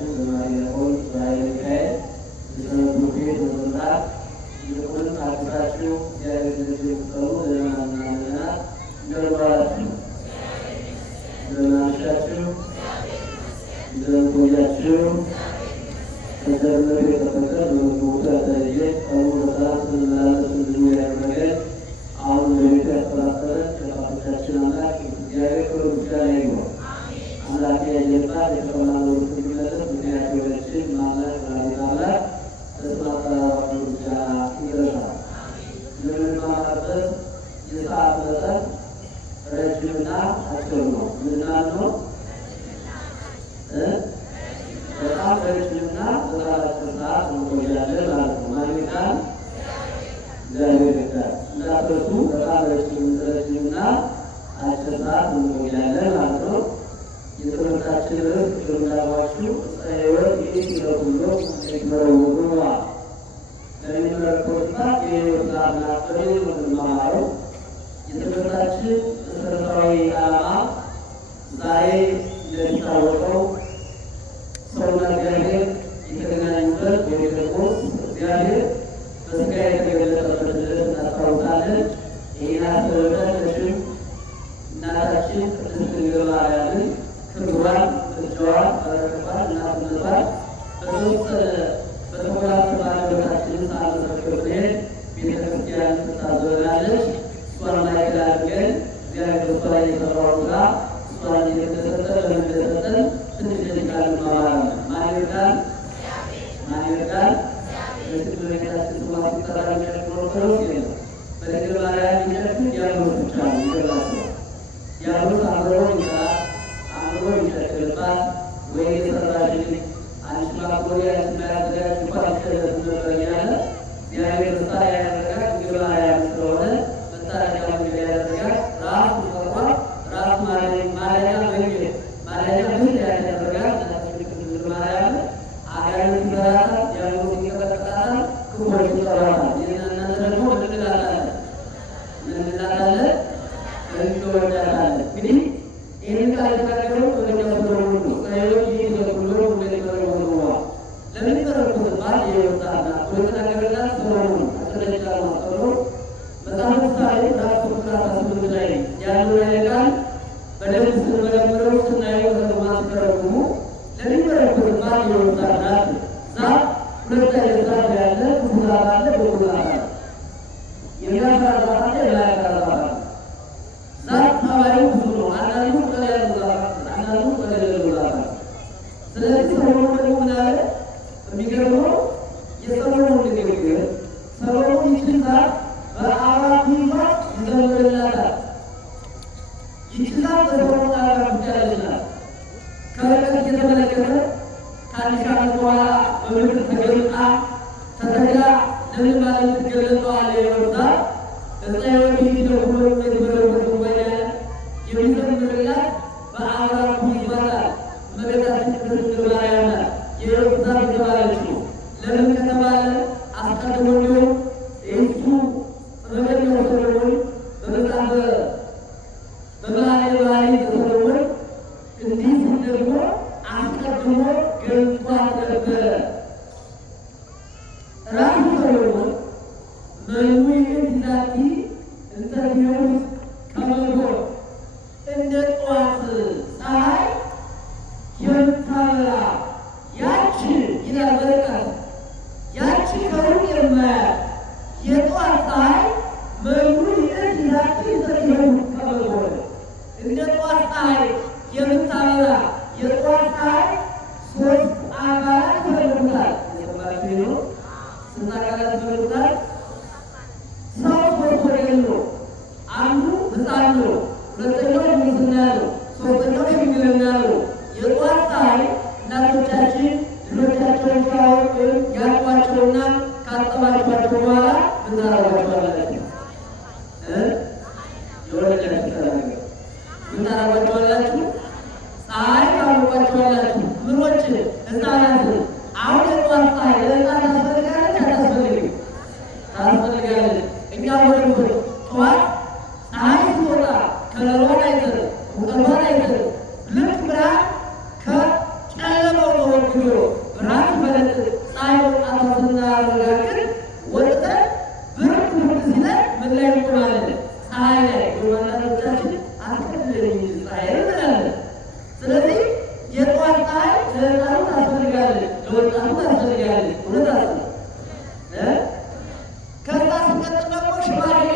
አባታችን በማርያም በኃይለ ሚካኤል የሰንበት ቤት በመምራት ይልቁንም አግዛችሁ እግዚአብሔር ልጅ የምትጠሩ ምዕመናንና ምዕመናት እንደምን ዋላችሁ? እንደምን አመሻችሁ? እንደምን ቆያችሁ? ከጀርመን የተፈቀደ በመግቦቱ ያተለየ ቀኑ በሰላም ስንመላለስ እንድንኖር ያደረገን አሁን በቤቱ ያስተባበረን የአባቶቻችን አምላክ እግዚአብሔር ክብር ምስጋና ይግባው። አምላክ ያየባት የሰማነው እንዲመለስ ምክንያት የሆነችን ማምላክ ወላዲተ አምላክ በስመ አብ ወወልድ ምስጋና ይድረሳል። የምንማማርበት የሰዓት መጠን ረጅምና አጭር ነው። ምንናል ነው? በጣም ረጅምና በጣም አጭር ሰዓት እንቆያለን ማለት ነው። ማን ይቃል? እግዚአብሔር ይቃል። እንዳትረሱ። በጣም ረጅምና አጭር ሰዓት እንቆያለን ማለት ነው። የትምህርታችን ርዕስ እንዳልኳችሁ ዕፀ ሕይወት ይእቲ ለኩሎ ይትመረወሩዋ ለሚመለከቱና የሕይወት ዛፍ ናት በሚል ነው የምንማማረው። የትምህርታችን መሰረታዊ ዓላማ ዛሬ እንደሚታወቀው ሰውና እግዚአብሔር የተገናኙበት ወይም ደግሞ እግዚአብሔር በሥጋ የተገለጠበት ዕለት እናስታውሳለን። ይህን አስበን መቼም እናታችን ቅድስት ድንግል ማርያምን ክብሯን፣ ምልጃዋን፣ በረከቷን፣ እናትነቷን በተወሰነ አንደበታችንን ሳንመሰክር ብንሄድ ቤተክርስቲያን ትታዘበናለች። እሷን ማዕከል አድርገን እግዚአብሔር በእሷ ላይ የሰራውን ሥራ እሷን እየተሰጠን ለምን እንደሰጠን ትንሽ ደቂቃ እንማማራለን። ማን ይርዳል? ማን ይርዳል? በቤታችን ስሟ ሲጠራ የሚጨክር ኦርቶዶክስ የለም። በድንግል ማርያም የሚጨክር ዲያብሎስ ብቻ ነው። ይገባቸዋል። ዲያብሎስ አምሮ ይሰራል፣ አምሮ ይጨክርባት። ወይ የሰራሽ አንቺ ማክሮሪ አንቺ ማያዘጋጅ እንኳን ይችለት ነበር እያለ እግዚአብሔር መሳሪያ ያደረጋት ድንግል ማርያም ስለሆነ መሳሪያ ያደረጋት ራሱ ፈሯ ራሱ ማለያ መንገድ ማለያ ምን ያደረጋት ድንግል ማርያም አጋንንት ይበላታል፣ ዲያብሎስ ይቀጠቅጣታል፣ ክፉዎች ይጠሯታል። እናንተ ደግሞ እንላታለን እንወዳታለን። እንግዲህ ይህን ቃል የተናገረው ወደኛ ስለሆኑ ነው። ከሌሎች ይህ ለኩሎ እንደሚመረወሩዋ ለሚመረወሩባት የወጣና ወደተናገረና ስለሆኑ ነው። አስረጃ ማጠሩ መጽሐፍ ምሳሌ ራሱ ቁጥር 18 ላይ ያለው ቃል በደንብ ስንመረምረው ስናየው ከተማ ሲተረጉሙ ለሚመረወሩባት የወጣና ዛፍ ሁለት አይነት ዛፍ ያለ ክፉ ዛፍ አለ፣ በጎ ዛፍ አለ። የሚያፈራ ዛፍ አለ፣ የማያፈራ ዛፍ አለ። ዛፍ ጠባዩ ብዙ ነው። አንዳንዱ ቅጠል ያለው ዛፍ፣ አንዳንዱ ቅጠል የሌለው ዛፍ። ስለዚህ ሰሎሞን ደግሞ ምን አለ? የሚገርመው የሰሎሞን ንግግር ሰሎሞን ይችን ዛፍ በአራት ይዟት ይዘምርላታል። ይችን ዛፍ በሰሎሞን አራት ብቻ ያለችናት። ከርቀት እየተመለከተ ከአንድ ሺህ ዓመት በኋላ በምድር ተገልጣ ተተክላ ለምን ማለት ትገለጸዋለህ? የወጣ ዕፀ ሕይወት ይእቲ ለኩሎ ይትመረወሩዋ እያለ የሚዘምርላት በአብራኩ ይባላል። እመቤታችን ቅድስት ድንግል ማርያም ናት የሕይወት ዛፍ የተባለችው። ለምን ከተባለ አስቀድሞ እንዲሁም እሱ ጥበበኛው ሰሎሞን በመጽሐፈ በመኃልየ መኃልይ ዘሰሎሞን እንዲህ ሲል ደግሞ አስቀድሞ ገልጿት ነበረ። ራሱ ሰሎሞን መኑ ይእቲ ዛቲ እንተ ትሄውስ ከመ ጎህ እንደ ጠዋት ፀሐይ የምታበራ ያቺ ይላል በርቀት ያቺ ከሩቅ የማያት የጠዋት ፀሐይ መኑ ይእቲ ዛቲ እንተ ትሄውስ ከመ ጎህ እንደ ጠዋት ፀሐይ የምታበራ የጠዋት ፀሐይ ሶስት አካላት ይፈልጉታል። የሰማችሁ ነው። ስንት አካላት ይፈልጉታል? ሰው ሶስት ወገን ነው። አንዱ ሕፃን ነው፣ ሁለተኛው ጉብዝና ነው፣ ሶስተኛው ሽምግልና ነው። የጠዋት ፀሐይ እናቶቻችን ልጆቻቸውን ሲያወጡ ያጧቸውና ካጠባቸዋቸው በኋላ ምን ታደርጓቸዋላችሁ? የወለዳችሁ ተናገሩ። ምን ታደርጓቸዋላችሁ? ፀሐይ ታሞቋቸዋላችሁ። ምኖች? ሕፃናትን። አሁን የጠዋት ፀሐይ ለሕፃን ታስፈልጋለች አታስፈልግም? ታስፈልጋለች። እኛ ወንዶች ጠዋት ፀሐይ ስትወጣ ከለሯን አይተን ሙቀቷን አይተን ልክ ብርሃን ከጨለማው ተወጣ ተወግዶ ብርሃን ሲፈነጥቅ ፀሐይ መውጣቷን ስናረጋግጥ ወጥተን ብርድ ብርድ ሲለን ምን ላይ እንቆማለን? ፀሐይ ላይ ወንድሞቻችን አትከልለኝ ፀሐይ እንላለን። ስለዚህ የጠዋት ፀሐይ ለሕፃኑ ታስፈልጋለች፣ ለወጣቱ ታስፈልጋለች። እውነት አለ። ከዛ ሲቀጥል ደግሞ ሽማግሌ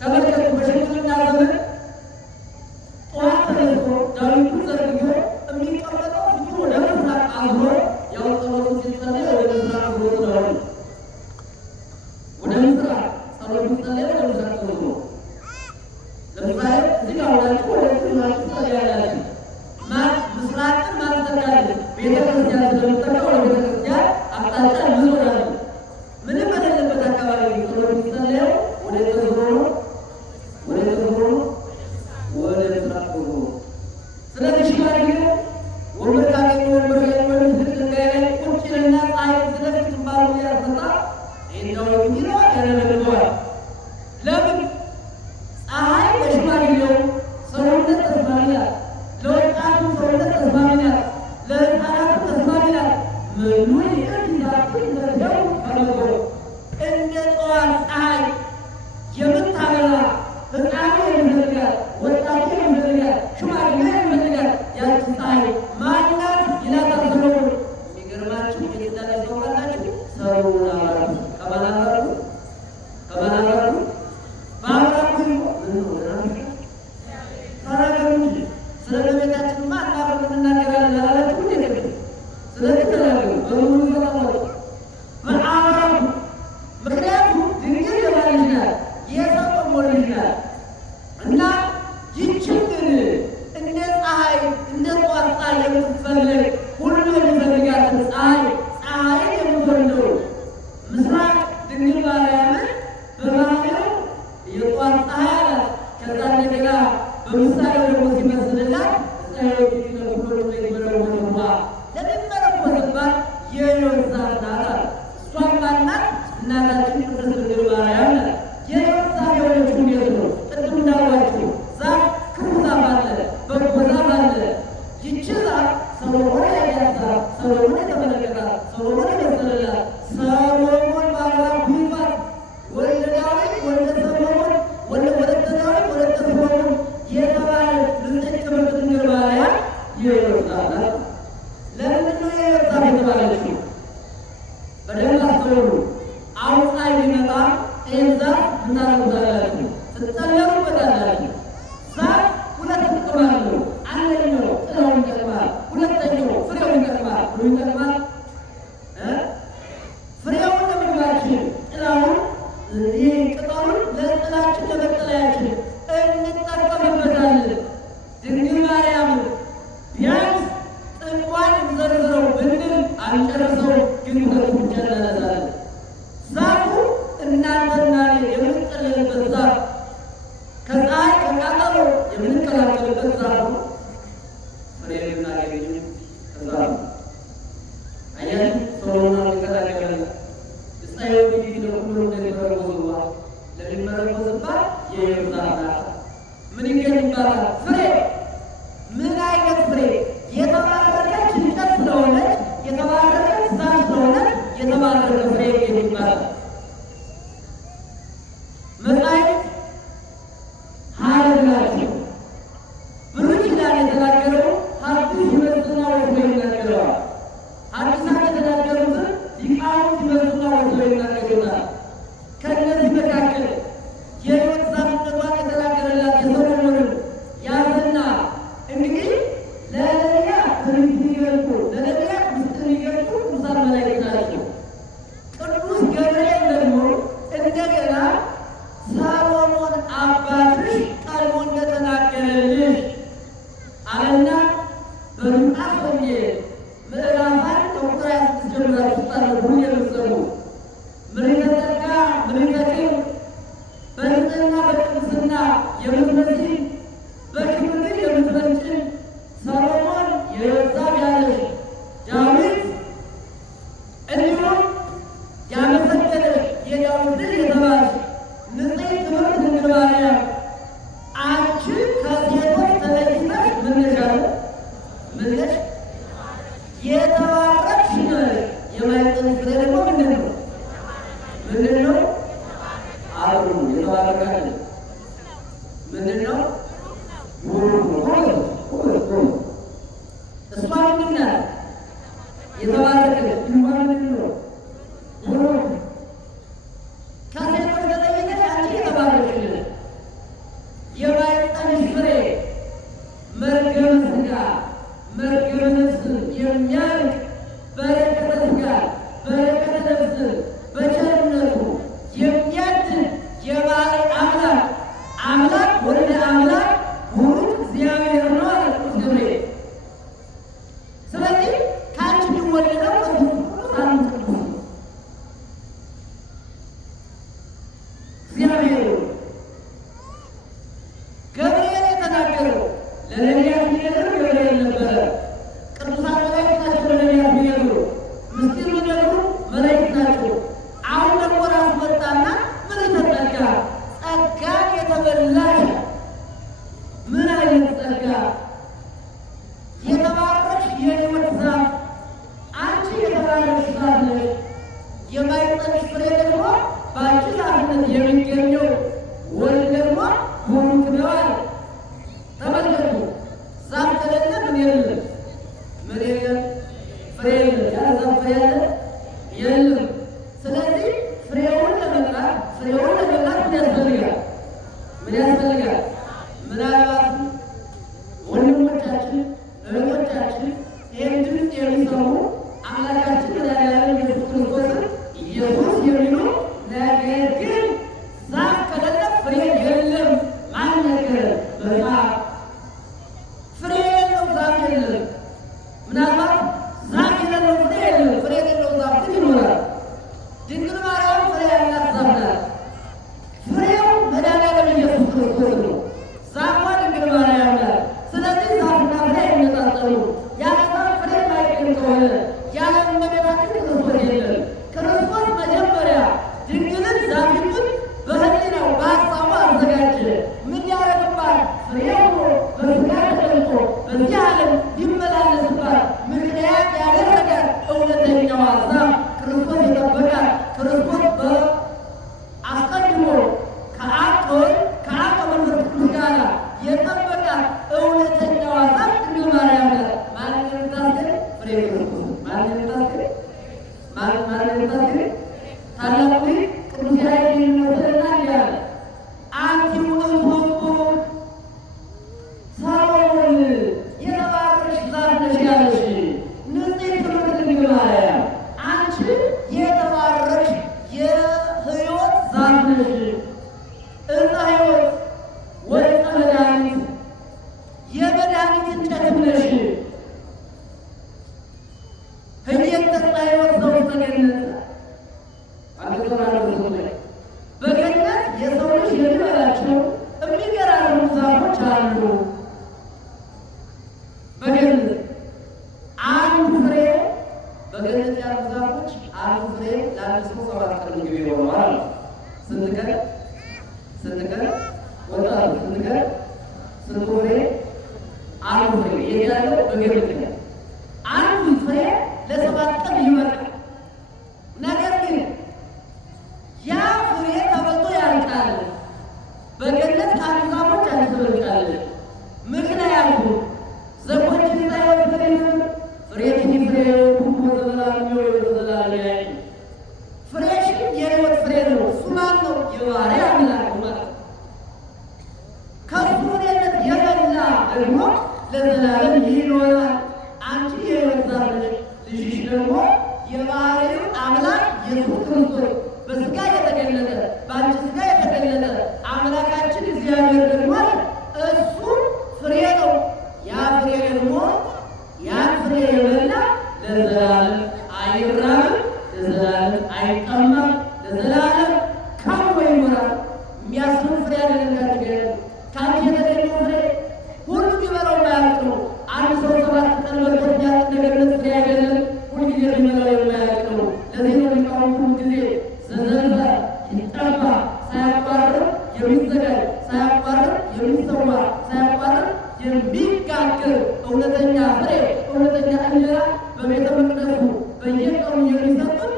ተመልከቱ። በሽምግልና ዘመን ጠዋት ተነስቶ ዳዊቱን ዘርግቶ የሚቀመጠው ፊቱን ወደ ምስራቅ አዙሮ ያው ጸሎቱን ሲጸልይ ወደ ምስራቅ አዙሮ ስለሆነ ወደ ምስራቅ ጸሎቱን ሲጸልይ ወደ ምስራቅ አዙሮ ለምሳሌ እዚህ ጋር ሆናችሁ ወደ ምስራቅ ትጸልያላችሁ። ምስራቅን ማስተካከል ቤተክርስቲያን ስለምትጠቀም ወደ ቤተክርስቲያን አቅጣጫ ይዞራል። ምንም በሌለበት አካባቢ ጸሎት ሲጸልየው ወደ ተዞሮ ወደ ምስራቅ ዞሮ። ስለዚህ ሽማግሌው ወንበር ካገኘ ወንበር ላይ ወይም ድንጋይ ላይ ቁጭ ይልና ፀሐይ ስለፊት ባሉ ያስመጣ ይሄኛው ይለዋል፣ ያደረገዋል። ለምን? ፀሐይ ለሽማግሌው ሰውነት ተስማሚ ናት፣ ለወጣቱ ሰውነት ተስማሚ ናት፣ ለሕፃናቱ ተስማሚ ናት። ምኑ ይእዛትን ዘደው ከመጎ እንደ ጠዋት ፀሐይ የምታበራ ሕፃኑ የሚፈልጋት፣ ወጣቱ የሚፈልጋት፣ ሽማግሌ የሚፈልጋት ያቺ ፀሐይ ማናት ይላታል ሰሎሞን። የሚገርማችሁ የትዳር ሰውቃላችሁ ሰውን አራቱ ከማናራቱ በአብራኩ ተናገሩ እንጂ ስለ ቤታችንማ እናፈር እናገራለን አላላችሁ እንዴ? ስለዚህ ተናገሩ በሙሉ ይዘላላችሁ በአብራኩ። ምክንያቱም ድንግል የማን ልጅ ናት? የሰሎሞን ልጅ ናት። እና ይህችን ግን እንደ ፀሐይ እንደ ጠዋት ፀሐይ የምትፈልግ ሁሉ የሚፈልጋትን ፀሐይን የምትወልደው ምስራቅ ድንግል ማርያምን በባህሪው የጠዋት ፀሐይ አላት። ከዛ እንደገና በምሳሌው ደግሞ ሲመስልላት ለሚመረኮትባት የሕይወት ዛፍ ናት አለ። እሷም ማናት? እናታችን ቅድስት ድንግል ማርያም ናት። የሕይወት ዛፍ የሆነችው እንዴት ነው? ቅድም እንዳሏችሁ ዛፍ ክፉ ዛፍ አለ፣ በጎ ዛፍ አለ። ይቺ ዛፍ ሰሎሞን ያያት ዛፍ፣ ሰሎሞን የተመለከታት፣ ሰሎሞን የመሰለላት፣ ሰሎሞን በአብራኩ ይዟት ወልደ ዳዊት ወልደ ሰሎሞን ወለተ ዳዊት ወለተ ሰሎሞን የተባለች ንጽሕት ክብርት ድንግል ማርያም የሕይወት ዛፍ ናት። ለምንድን ነው የሕይወት ዛፍ የተባለችው? በደንብ አስተውሉ። አሁን ፀሐይ ቢመጣ ይህን ዛፍ ምታረጉታላችሁ? ትጠለሉበታላችሁ። ዛፍ ሁለት ጥቅም አለው። አንደኛው ጥላውን ይጠቅማል፣ ሁለተኛው ፍሬውን ይጠቅማል። ምን ይጠቅማል? ፍሬውን ለምግባችን፣ ጥላውን ይህ ቅጠሉን ለጥላችን ለመጠለያችን እንጠቀምበታለን። ድንግል ማርያም ቢያንስ ጥቅሟን እንዘርዝረው ብንል አንጨርሰው፣ ግን ሁለቱ ብቻ እናነሳለን። ዛፉ እናንተና እኔ የምንጠለልበት ዛፍ፣ ከፀሐይ ከቃጠሎ የምንከላከልበት ዛፍ ነው። ፍሬ የምናገኘው ከዛፉ አያችሁ። ሰሎሞን ይከላከላል። ፀሐይ ወዲህ ለሁሉ ለሚመረኮዝባት የሕይወት ዛፍ ናት። ምን ይገኝባታል? ፍሬ። ምን አይነት ፍሬ? የተባረከች እንጨት ስለሆነች፣ የተባረከች ዛፍ ስለሆነች የተባረከ ፍሬ ይገኝባታል። መጻሕፍት ሐረግ ናቸው። ብሉይ ኪዳን የተናገረው ሐዲስ ይመስልና ወስዶ ይናገረዋል። ሐዲሳት የተናገሩትን ሊቃውንት ይመስልና ወስዶ ይናገሩታል። ከእነዚህ መካከል የሕይወት ዛፍነቷን የተናገረላት የሰሎሞንን ያዝና እንግዲህ ለነቢያት ትንቢት የሚገልጡ ለነቢያት ምስጢር የሚገልጡ ቅዱሳን መላእክት ናቸው። ቅዱስ ገብርኤል ደግሞ እንደገና ሰሎሞን አባትሽ ቀድሞ እንደተናገረልሽ አለና በሉቃስ ወንጌል ምዕራፍ 1 ቁጥር 26 ጀምራችሁ ስታነቡ የምትሰሙ ምሪተ ጸጋ ምሪተ ክብር በንጽሕና በቅድስና የምትመስል በክብር የምትበልጭ ሰሎሞን የሕይወት ዛፍ ያለሽ ፍሬ ደግሞ ምንድን ነው? ምንድን ነው? አሩ የተባረከ ምንድን ነው? እሷ ምንድን ናት? የተባረከች ምንድን ነው? ከሴቶች ተለይተሽ አንቺ የተባረክሽ ነሽ። የማኅፀንሽ ፍሬ መርገመ ሥጋ መርገመ ነፍስን የሚያርቅ በረከተ ሥጋ በረከተ ነፍስን በቸርነቱ የሚያድን የባሕርይ አምላክ አምላክ ወልደ አምላክ ቡሩክ እግዚአብሔር ነው አለ ቅዱስ ገብርኤል። ስለዚህ ከአንቺ የሚወለደው አንድ ቅዱስ እግዚአብሔር ገብርኤል የተናገረው ለነቢያት ሚነግር ገብርኤል ነበረ። ቅዱሳን መላእክት ናቸው ለነቢያት ሚነግሩ፣ ምስጢር ሚነግሩ መላእክት ናቸው። አሁን ደግሞ ራሱ መጣና ምን ተጠጋ? ጸጋን የተመላሽ ምን አይነት ጸጋ? የተባረክሽ የሕይወት ዛፍ አንቺ የተባረክሽ ዛፍ ነሽ። የማኅፀንሽ ፍሬ ደግሞ በአንቺ ዛፍነት የሚገኘው ወልድ ደግሞ ቡሩክ ነው አለ። ተመልከቱ፣ ዛፍ ከሌለ ምን የለም? ምን የለም? ፍሬ የለም። ያለ ዛፍ ፍሬ ያለ የለም። ስለዚህ ፍሬውን ለመጥራት ፍሬውን ለመብላት ምን ያስፈልጋል? ምን ያስፈልጋል? ምናልባት ወንድሞቻችን እህቶቻችን ይህን ድምፅ የሚሰሙ አምላካችን መድኃኒዓለም ኢየሱስ ክርስቶስን ኢየሱስ የሚሉ ነገር ግን ዛፍ ከሌለ ፍሬ የለም። ማን ነገረ? መጽሐፍ። ፍሬ የሌለው ዛፍ የለም። ምናልባት ዛፍ የሌለው ፍሬ የለም። ፍሬ የሌለው ዛፍ ግን ይኖራል። ድንግል ማርያም ፍሬ ያላት ዛፍ ናት። ፍሬው መድኃኒዓለም ኢየሱስ ክርስቶስ ነው። ዛፏ ድንግል ማርያም ናት። ስለዚህ ዛፍና ፍሬ አይነጣጠሉም። ያለ ዛፍ ፍሬ የማይገኝ ከሆነ ያለ እመቤታችን ክርስቶስ የለም። ክርስቶስ መጀመሪያ ድንግልን ዛፊቱን በሕሊናው በሀሳቡ አዘጋጀ። ምን ያደርግባት? ፍሬው በሥጋ ተገልጦ በዚህ ዓለም ይመላለስባት ምክንያት ያደረጋት እውነተኛዋ ዛፍ ክርስቶስ የጠበቃት ክርስቶስ አስቀድሞ ከአብ ከወልድ ከአብ ከመንፈስ ቅዱስ ጋር የጠበቃት እውነተኛዋ ዛፍ ድንግል ማርያም ናት። ማንን የምታስገኝ? ፍሬ ክርስቶስ። ማንን የምታስገኝ? ማንን የምታስገኝ? ታላቁ ቅዱስ ያሬድ ይመስልና ያለ አንቲ ውእቱ ሰሎሞን የተባረክሽ ዛፍ ነሽ ያለሽ ንጽሕት ክብርት ድንግል ማርያም አንቺ የተባረክሽ የሕይወት ዛፍ ነሽ። ዕፀ ሕይወት ወዕፀ መድኃኒት የመድኃኒት እንጨትም ነሽ። ህየንተ ዕፀ ሕይወት ዘውስተ ገነት በገነት የሰው ልጅ የሚበላቸው የሚገራርሙ ዛፎች አሉ። በገነት አንዱ ፍሬ በገነት ያሉ ዛፎች አንዱ ፍሬ ለአንድ ሰው 7 ቀን ምግብ ይሆነዋል። ስንት ቀን? ስንት ቀን? ወጣቱ ስንት ቀን? ስንት ፍሬ? አንዱ ፍሬ ያለው በገነት ነው። አንዱ ፍሬ ለ7 ቀን ይበቃል። ነገር ግን ያ ፍሬ ተበልቶ ያልቃል። በገነት ካሉ ዛፎች አንዱ ትበልጣለች። ምክንያቱ ዘቦች ሳይሆን ፍሬሽን የሕይወት ፍሬ ነው። እሱ ማን ነው? የባሕርይ አምላክ ማለት ነው። ከሱ ፍሬነት የበላ ደግሞ ለዘላለም ይኖራል። አንቺ የሕይወት ዛፍ ነሽ። ልጅሽ ደግሞ የባሕርይ አምላክ ኢየሱስ ክርስቶስ በሥጋ የተገለጠ በአንቺ ሥጋ የተገለጠ አምላካችን እግዚአብሔር ደግሞ እሱ ፍሬ ነው። ያ ፍሬ ደግሞ ያን ፍሬ የበላ ለዘላለም አይራብም፣ ለዘላለም አይጠማም፣ ለዘላለም ከብሮ ይኖራል። የሚያስሩ ፍሬ አይደለም። ከአንቺ የተገኘው ፍሬ ሁሉ ቢበላው የማያልቅ ነው። አንድ ሰው 7 ቀን በልቶት የሚያልቅ ነገርነት ፍሬ አይደለም። ሁልጊዜ ቢበላው የማያልቅ ነው። ለዚህ ነው ሊቃውንቱ ሁልጊዜ ዘዘልፈ ይጠባ ሳያቋርጥ የሚዘጋጅ ሳያቋርጥ የሚሰዋ ሳያቋርጥ የሚጋገር እውነተኛ ፍሬ እውነተኛ እንጀራ በቤተ መቅደሱ በየቀኑ የሚሰጡን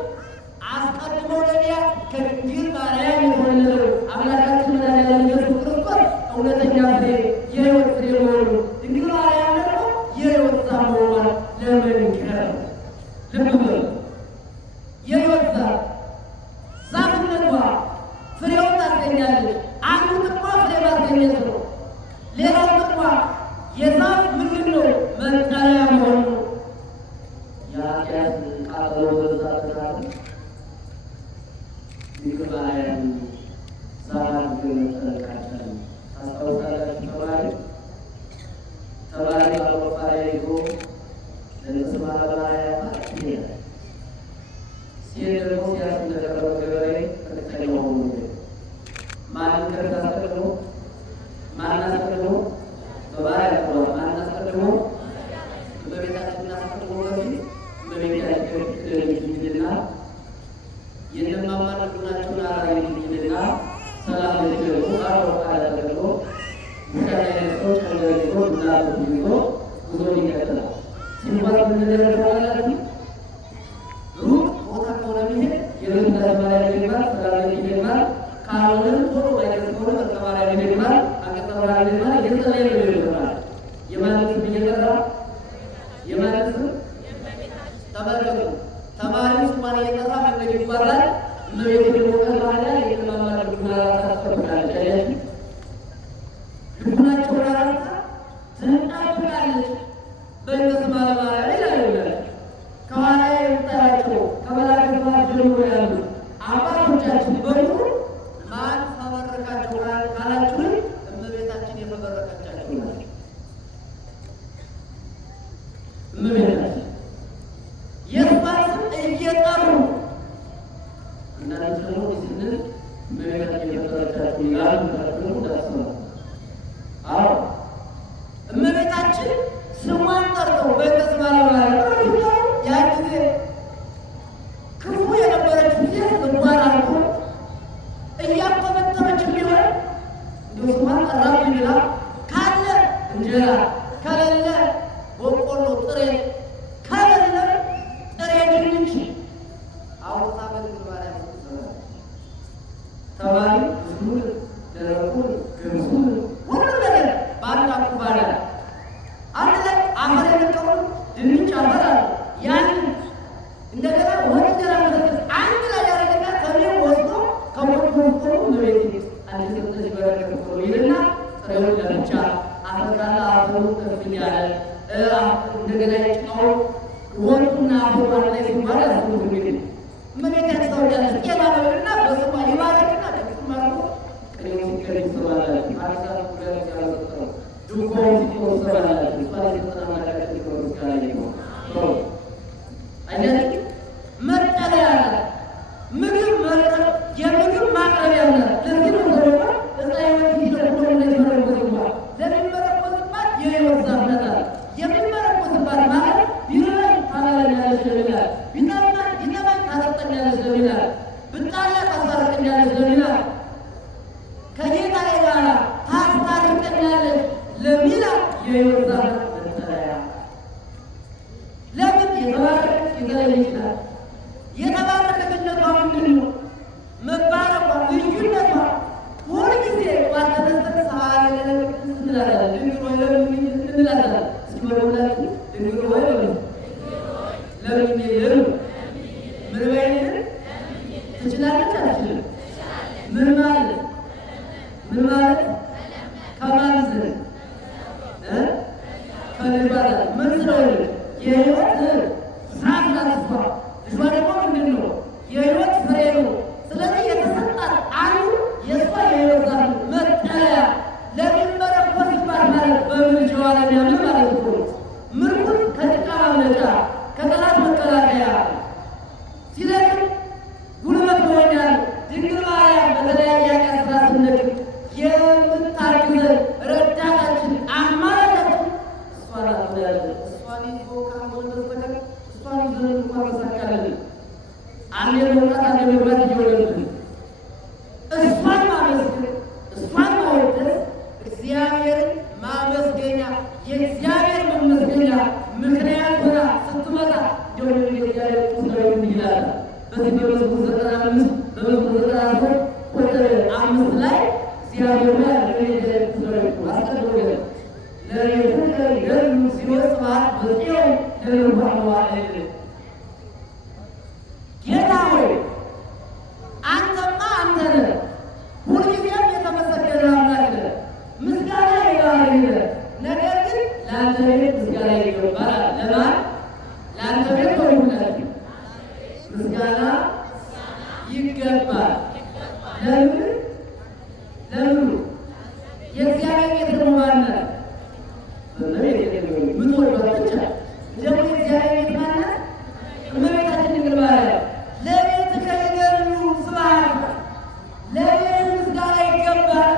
ይሄ ልብ በሉ። የሕይወት ዛፍ ዛፍነቷ ፍሬውን ታስገኛለች። አንዱ ጥቅሟ ፍሬ ማስገኘት ነው። ሌላው ጥቅሟ የዛፍ ምንድን ነው? መጠለያ መሆኑ ነው። የኃጢአት ቃጠሎ በዛበታል ይቅርባያን ዛፍ ግን መጠለቃቸው ታስታውሳላችሁ? ተማሪ ባለፋሪ ይዞ ለንስማ ለማያ ማለት ይሄዳል። ሲሄድ ደግሞ ሲያስነቀረው ገበሬ እርግጠኛ ሆኑ ማንን ከርታ አስቀድሞ ማንን አስቀድሞ በባሪያ ያቀርባል። ማንን አስቀድሞ? በቤታችን አስቀድሞ በፊት በቤታችን ልጅና የለማማደጉናቸውን አራዊ ልጅና ሰላም ልጅ አሮቃ ያደረገ ሙሻላይነቶች እንደዚሁ ብዛት ይዞ ጉዞ ይቀጥላል። ሲጓዝ ምንደረገዋላችሁ ሩቅ ቦታ ከሆነ ሚሄድ የሩቅ ተማሪያ ይገባል፣ ሰላም ይገባል። ካልሆነ ቶሎ ባይደርስ ከሆነ ተማሪያ ይገባል፣ አቀጠራ ይገባል። እየጸለየ ነው ይገባል። የማለት እየጠራ የማለት ተመልከቱ። ተማሪው ስሟን እየጠራ መንገድ ይጓዛል። እመቤት ደግሞ ቀርባላ የለማማድ ጉዳት ታስፈቅዳለች። ልቡናቸው ራራታ ትንጣጣለች። በእንተስማ ለማርያም ይላል። ከኋላ የምታያቸው ከመላእክት ጀምሮ ያሉ አባቶቻችን በሙሉ ማን ፈበረካቸው ካላችሁ እመቤታችን የፈበረከቻቸው ናቸው። እመቤታችን የእሷን እየጠሩ እናንተ ደግሞ ስንል እመቤታችን የፈበረከቻቸው ይላሉ። ታችሁ ዳሰማ አዎ እመቤታችን ስሟን ጠርተው በእንተስማ ለማርያም ያ ጊዜ ክፉ የነበረች ጊዜ ስሟን አልኮ እያቆመጠረች ቢሆን እንዲሁ ስሟን ጠራብ ይላ ካለ እንጀራ ከሌለ በቆሎ ጥሬ ከሌለ ጥሬ ድንች አውጣ በግንባር ተባሪ ብዙ ደረቁን ገንሱን ሁሉ ነገር በአንድ አኩባዳ አንድ ላይ አፈር የነቀውን ድንች አፈር አለ። ያንን እንደገና ወደ እንጀራ መሰረት አንድ ላይ ያደረገና ከቤት ወስዶ ከሞት ቆሎ ለቤት አንድ ሰጠች በረከት ቆሎ ይልና ጥሬውን ለብቻ አፈር ካለ አፈሩ ከፍል ያለ እንደገና ጭቃው ወጡና አፈሩ አንድ ላይ ሲባል ያስቡ እንግዲህ እመቤት ያስታውቃለች። ጤናና በስሟ ይባረክና ከስማሩ ቅኔው ሲቀር ይሰማላችሁ። አዲሳት ጉዳይ ሲያመጣው ዱቆው ሲቆም ይሰማላችሁ። ሷሪ ተናማዳችሁ ሲቆም ይካላል ነው አይነት መጠለያ ምግብ መረጥ የምግብ ማቅረቢያ ነው። ለዚህ ነው ደግሞ እዛይወት ይደረጉ ለሚመረቆትባት ለሚመረቆትባት የሕይወት ዛፍ ናት። የሚመረቆትባት ማለት ቢረን ታላለች ለሚላል ቢታማ ይተባል ታጠጣኛለች ለሚላል ብጣላ ታስታርቀኛለች ለሚላል ከጌታዬ ጋር ታስታርቀኛለች ለሚላል የሕይወት ዛፍ መጠለያ ለምን የተባረከች የተለየች ናት። የተባረከችነቷ ምንድን ነው? መባረኳ ልዩነቷ ሁልጊዜ ዋተነስተን ሰዓሊ ለቅድስት እንላለን። ድንግል ሆይ ለምኝ እንላለን። እስኪ በሁላችን ድንግል ሆይ ለምኝ ለምን ምን በይልን ትችላለች አትችልም? ምን ማለት ከማን ዘንድ ከልባላ ምን ስለሆነ የሕይወት ዛፍ ናት። እሷ ደግሞ ምንድን ነው? የሕይወት ፍሬ ነው። ስለዚህ የተሰጣት አንዱ የእሷ የሕይወት ዛፍ መጠለያ ለሚመረኮትባት ማለት በምልጃዋ ለሚያምን ማለት እኮ ነው። ምርኩዝ ከጭቃ ማምለጫ ከጠላት መከላከያ ሲለቅም ጉልበት ይሆናል። ድንግል ማርያም በተለያየ ቀን ስራ ስንደግም የምታግዘን ረዳታችን አማላጃችን እሷ ናት። እሷን ይዞ ካልሆነ በስተቀር እሷን ይዘን እንኳን መሳካለን አንዴ መውጣት አንዴ መግባት እየሆነብን እሷን ማመስገን እሷን ማወደስ እግዚአብሔርን ማመስገኛ የእግዚአብሔር መመስገኛ ምክንያት ሆና ስትመጣ እንደሆነ እግዚአብሔር ቁስራዊ ይላል። በዚህ በመዝሙር 95 በመዝሙር 93 ቁጥር 5 ላይ እግዚአብሔር ለእግዚአብሔር ቁስራዊ አስቀድሞ ለቤቱ ገሉ ሲወስባት በጤው ለሩሃ መዋዕል ምስጋና ይገባል። ለምን የእግዚአብሔር ቤት ደግሞ ማናት? እመቤት የምትወዷት ብቻ ደግሞ የእግዚአብሔር ቤት ማናት? እመቤታችን ድንግል ማርያም። ለቤት ከይገሉ ስብሐት፣ ለቤት ምስጋና ይገባል።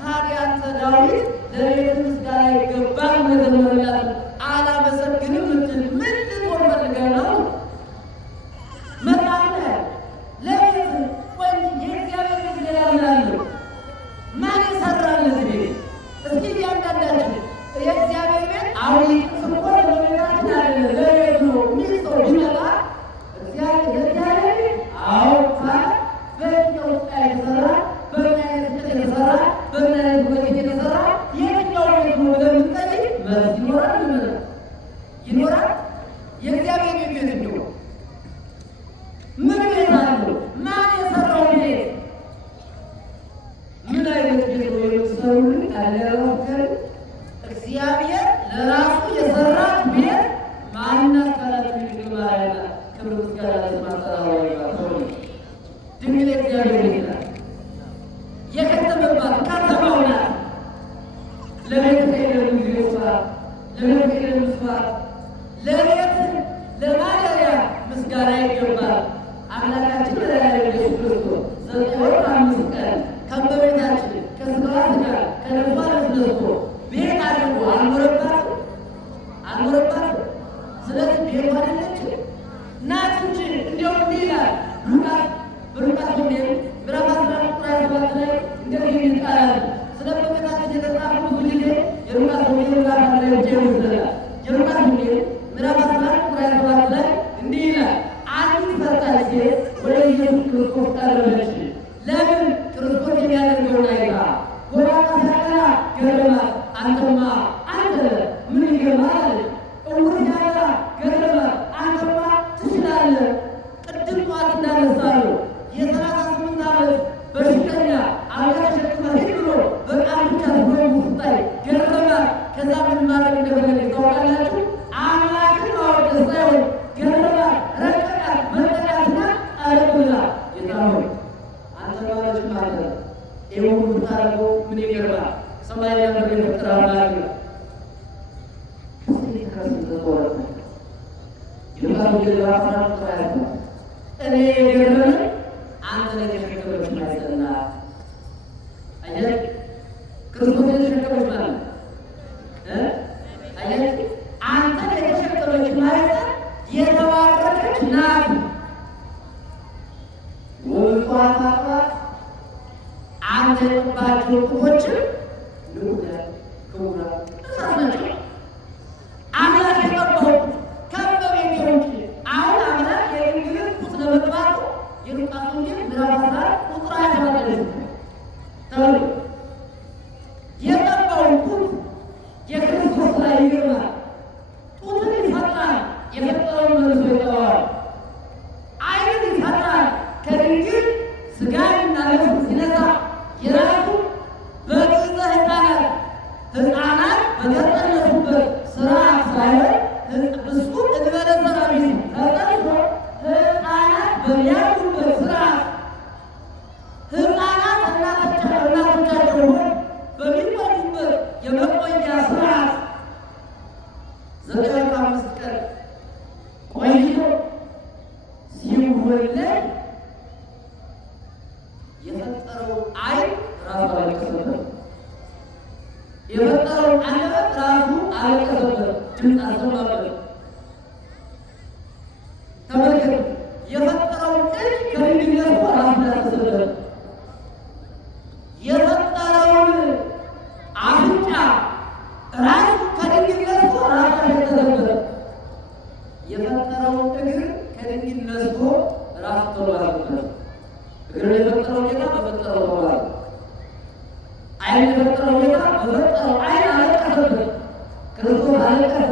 ታዲያ አንተ ዳዊት ለቤት ምስጋና ይገባል መዘመርላት አላመሰግንም ምትል ምን ልትሆን ፈልገህ ነው? መጣለ ለቤት ወይ የእግዚአብሔር ቤት ሌላ ምን አለው? ማን የሰራለት ቤት? እስኪ እያንዳንዳችን የእግዚአብሔር ቤት አሁን ስንቆ ለቤታችን አለ ለቤት ነው ሚል ሰው ቢመጣ እግዚአብሔር ቤት አዎ በየትኛው ውስጥ የተሰራ በምን አይነት እንጨት የተሰራ በምን አይነት ወጭት የተሰራ የትኛው ቤት ነው ብለን ብንጠይቅ መልስ ይኖራል? ይኖራል? የእግዚአብሔር ቤት የትኛው ነው? ምን ቤት አለው? ማን የሰራው ቤት? ምን አይነት ቤት ነው የምትሰሩልን? አለወከል እግዚአብሔር ለራሱ የሰራት ቤት ማናት? ካላችሁ ድንግል ማርያም ናት። ክብር ምስጋና ለማጠራው ይባላል። ድንግል እግዚአብሔር ቤት ናት። የከተመባት ከተማው ናት። ለቤት ከሌለ ስፋት፣ ለቤት ከሌለ ስፋት፣ ለቤት ለማደሪያ ምስጋና ይገባል። አምላካችን መድኃኒታችን ኢየሱስ ክርስቶስ 9 ወር 5 ቀን ከእመቤታችን ከሥጋዋ ሥጋ ከነፍሷ ነፍስ ነስቶ ቤት አድርጎ አልኖረባትም? ስለዚህ ቤቱ አይደለችም ናት እንጂ። እንዲያው እንዲህ ይላል በሉቃስ ወንጌል ምዕራፍ 11 ቁጥር 27 ላይ እንደዚህ ይላል። ስለ እመቤታችን የተጻፈ ብዙ ጊዜ የሉቃስ ወንጌል ምዕራፍ 1 ላይ ብቻ ይመስለናል። የሉቃስ ወንጌል ምዕራፍ 11 ቁጥር 27 ላይ እንዲህ ይላል። አንዲት ፈታች ሴት ወደ ኢየሱስ ክርስቶስ ቀረበች። ለምን? ክርስቶስ የሚያደርገውን አይታ ጎባጣ ሲያቀና ገረማት። አንተማ አንተ ምን ይገርምሃል? ዕውር ሲያበራ ገረማት። አንተማ ትችላለህ። ቅድም ጠዋት እንዳነሳነው የ38 ዓመት በሽተኛ አልጋ ተሸክማ ሂድ ብሎ በቃል ብቻ ሲሆን ስታይ ገረማት። ከዛ ምን ማድረግ እንደፈለገ ታውቃላችሁ? አምላክን ማወደስ ሳይሆን ገረማት፣ ረቀቃት፣ መጠቃትና አለብላ ጌታ ሆይ አንተ ማለች ማለት ይህ ሁሉ ብታደርገው ምን ይገርማል? ሰማይና ምድር የፈጠረ አምላክ ነው። እኔ የገረመኝ አንተ የተሸከመች ማይጸና አየህ፣ ክርስቶስ የተሸከመች ማለት አየህ፣ አንተ የተሸከመች ማይጸን የተባረከች ናት። ወልቷ ታጥባት አንተ የጠባቸው ጡቶችም ንጉዳ ክቡራ እሳስናቸው አምላክ የጠባው ከበቤት ውጭ አሁን አምላክ የድንግልን ጡት ለመጥባቱ የሉቃስ ወንጌል ምዕራፍ 14 ቁጥር 27 ተብሎ የጠባውን ጡት የክርስቶስ ላይ ይገርማል። ጡትን ይፈጥራል፣ የፈጠረውን መልሶ ይጠባዋል። ዓይንን ይፈጥራል፣ ከድንግል ሥጋንና ነፍስን ሲነሳ የራሱ በግዕዘ ሕፃናት በተጠለፉበት ስርዓት ሳይሆን እሱ እንበለ ሰራዊት ተጠልፎ ሕፃናት በሚያድጉበት ስርዓት ሕፃናት እናቶቻቸው በሚቆዩበት የመቆያ ስርዓት 9 ቀን ቆይቶ ሲወለድ የፈጠረው ዓይን ራሱ አለቀሰበት። የፈጠረው አንደበት ራሱ አለቀሰበት፣ ድምፅ አሰማበት። ተመልከቱ። የፈጠረው እጅ ከድንግልነቱ ራሱ ዳሰሰበት። የፈጠረውን አፍንጫ ራሱ ከድንግልነቱ ራሱ አሸተተበት። የፈጠረውን እግር ከድንግልነቱ ራሱ ተዋለበት። እግርን የፈጠረው ጌታ በፈጠረው ተዋለ። ዓይን የፈጠረው ጌታ በፈጠረው ዓይን አለቀሰበት። ክርስቶስ አለቀሰ።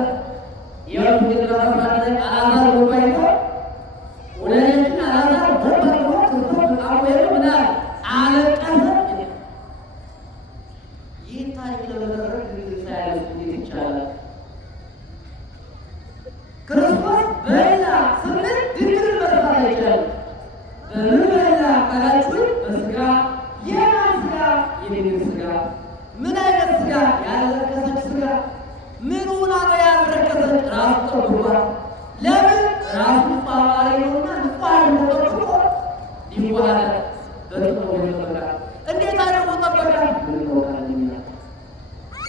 ይኸው ምድራፋት ላይ አላዛር ወባይቶ ወለለችን አላዛር ወባይቶ ክርስቶስ አቆየ ምናል አለቀሰ። ይህ ታሪክ ለመተረክ እንግዲህ ሳያለች እንዴት ይቻላል? ክርስቶስ በሌላ ስምት ድንግል መስራት አይቻልም። ካላችሁ በስጋ የማን ስጋ? የድንግል ስጋ። ምን አይነት ስጋ? ያልረከሰች ስጋ። ምን ሆና ነው ያልረከሰች? ራሱ ጠብቋል። ለምን? ራሱ ጳጳሪ ነውና ንጹሕ ነው ጠብቆ ይዋሃዳል። በጥበቡ ይጠበቃል። እንዴት አድርጎ ጠበቃል? ምን ይወቃልኛ?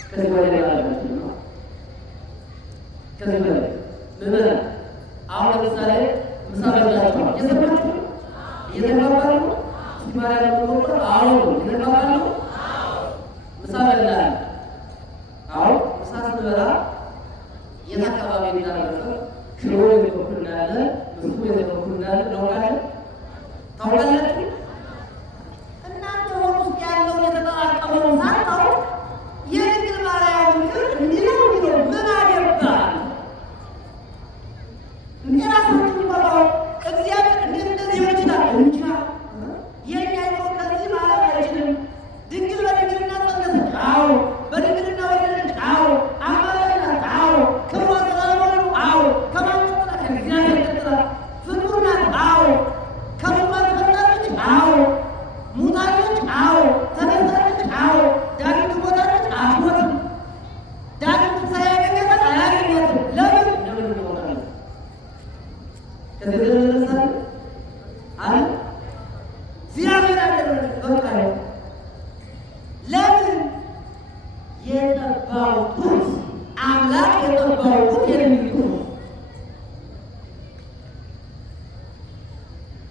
ከዚህ በላይ ያላችሁ ነው። ከዚህ በላይ ምን አሁን ለምሳሌ ምሳ በላችሁ እየሰማችሁ እየተባባሉ ሲማራ ነው። አሁን እየተባባሉ ምሳ በላን። አሁን ምሳ ስንበላ የት አካባቢ እንዳረፈ ሽሮ የበኩል እንዳለ ምስሉ የበኩል እንዳለ ታውቃላችሁ። እናንተ ውስጥ ያለውን የተጠራቀመውን ሳታው የድንግል ማርያም ምክር እንዲህ ነው የሚለው ምን አገባል? የራሳችን ባባው እግዚአብሔር እንዴት እንደዚህ ይችላል? እንጃ የኛ ይሆን ከዚህ ማለት አይችልም። ድንግል በድንግልና ጸነሰች። አዎ በድንግልና ወለደች። አዎ አማላጅ። አዎ ክብሯ ዘላለማዊ። አዎ ከማንቀጥላ ከእግዚአብሔር ቀጥላ ፍጡር ናት። አዎ ከሙታን ተነሳች። አዎ ሙታለች። አዎ ተነሳለች። አዎ ዳግም ትሞታለች። አትሞትም። ዳግም ትንሣኤ ያገኛታል? አያገኛትም። ለምን? ለምን ትሞታለች? ከዚህ ተነሳለ አለ እግዚአብሔር አደረገ። በቃ ለምን? የጠባው ጡት አምላክ የጠባው ጡት የሚል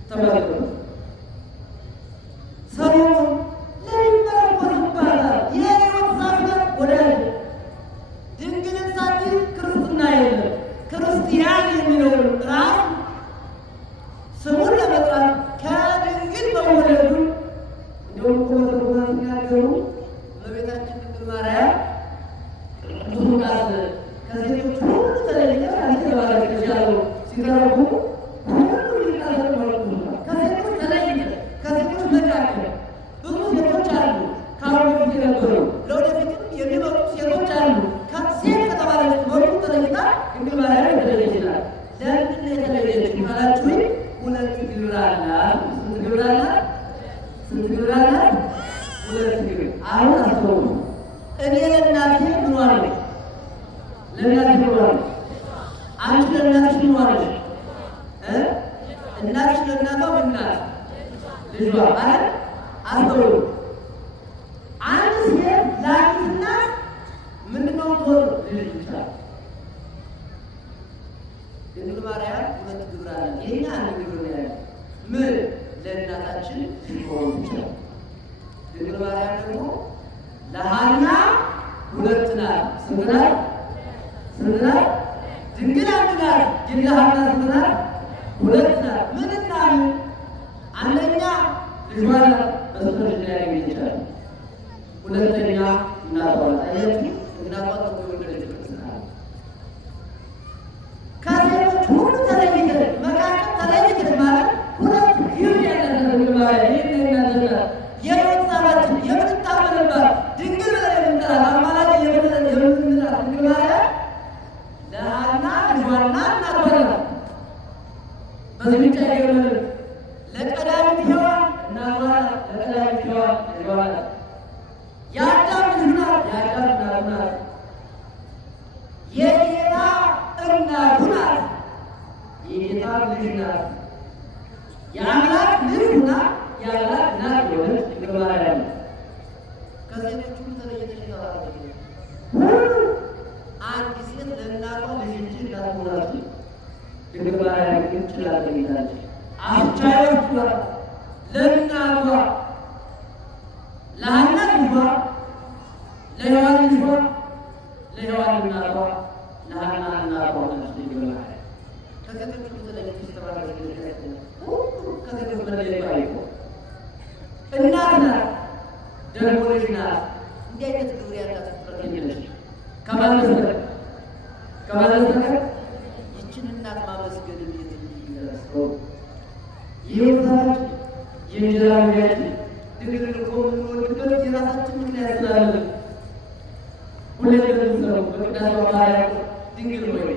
ተመልከቱ። ሰሎሞን ለሚመረኮዝባታል የሕይወት ዛፍ ናት ወዳጅ። ድንግልን ሳትይዝ ክርስትና የለም። ክርስቲያን የሚለውን ራስ ስሙን ለመጥራት ከድንግል መወለዱን እንደውም ኮመተኮና ሲናገሩ በቤታችን ድንግል ማርያም ቅዱስ ሉቃስ ከሴቶች ሁሉ ተለይተሽ አንቺ የተባረክሽ ያለው ሲተረጉሙ ከሴቶች ተለይተሽ ከሴቶች መካከል ብዙ ሴቶች አሉ። ከአሁን በፊት የነበሩ ለወደፊትም የሚመጡ ሴቶች አሉ። ሴት ከተባለች በሙሉ ተለይታ ድንግል ማርያም የተለየች ናት። ለምንድን ነው የተለየች ካላችሁኝ ሁለት ግብር አላት። ስንት ግብር አላት? ስንት ግብር አላት? ሁለት ግብር። አሁን አስተውሉ። እኔ ለእናቴ ምን ዋለች? ለእናቴ ምን ዋለች? አንቺ ለእናትሽ ምን ዋለች? እናትሽ ለእናቷ ምን ናት? ልጇ ማለት አስተውሉ። አንድ ሴት ለአንዲት እናት ምንድነው ትሆን? ልጅ ይችላል። ድንግል ማርያም ሁለት ግብር አለ። የኛ አንድ ግብር ነው ያለ። ምን? ለእናታችን ሊሆን ይችላል። ድንግል ማርያም ደግሞ ለሐና ሁለት ናት። ስንት ናት? ስንት ናት? ድንግል አንድ ናት፣ ግን ለሐና ስንት ናት? ሁለት ናት። ምንና ምን? አንደኛ ልጇ ናት፣ በስቶች ሊያገኝ ይችላል። ሁለተኛ እናቷ ናት። አያችሁ፣ እናቷ ተቆ ወለደች ክርስቲያን ከሴቶች ሁሉ ተለይተሽ መካከል ተለይተሽ ማለት ሁለት ግብር ያላት ድንግል ማርያም የሕይወት ዛፋችን የምንታመንባት ድንግል ብለን የምንጠራት አማላጅ የምንላት ድንግል ማርያም ለሐና ልጇና እናቷ ናት። በዚህ ብቻ አይገርምም። ለቀዳሚት ሔዋን እናቷ ናት። ለቀዳሚት ሔዋን ልጇ ናት። የአዳም ልጅ ናት። የአዳም እናቱ ናት። የጌታ እናቱ ናት። የጌታ ልጅ ናት። የአምላክ ልጅ ሁና የአምላክ እናት የሆነች ድንግል ማርያም ከሴቶች ሁሉ ተለይተሽ የተባረከች ሁሉ አንድ ሴት ለእናቷ ልጅ እንጂ እናት ሆናች። ድንግል ማርያም ግን ችላ ተገኝታለች። አስቻዮቿ ለእናቷ ለሐና ልጇ፣ ለሔዋን ልጇ፣ ለሔዋን እናቷ፣ ለሐና እናቷ ሆነች ድንግል ማርያም። ከሴቶች ሁሉ ተለይተሽ የተባረከች ከሴቶች መለየቷ አይቆ እናት ናት፣ ደግሞ ልጅ ናት። እንዲህ አይነት ግብር ያላት ፍጥረት የለች ከማን በስተቀር ይችን እናት ማመስገን እንዴት እንዲደረሰው ይወታች የእንጀራ ልጃችን ድንግል እኮ የምንወድበት የራሳችን ምክንያት ስላለ ሁሌ እንደምንሰራው በቅዳሴ ማርያም ድንግል ሆይ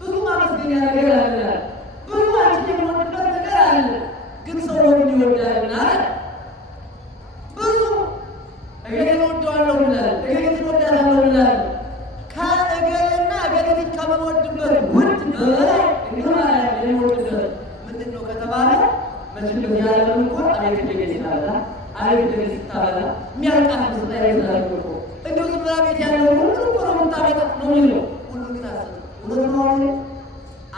ብዙ ማመስገኛ ነገር አለ፣ ብዙ አንቺን የምወድበት ነገር አለ። ግን ሰው ወድ ይወዳልና ነገር ምንድን ነው ከተባለ መቼም በዚህ ዓለም እኮ አቤት ደግ ሲታበላ አቤት ደግ ሲታበላ የሚያልቃት ምስላ ይችላል እኮ እንደው ዝም ብላ ቤት ያለው ሁሉ እኮ ነው የምታመጣ ነው የሚለው ሁሉ ግን አሰብ እውነት ነው።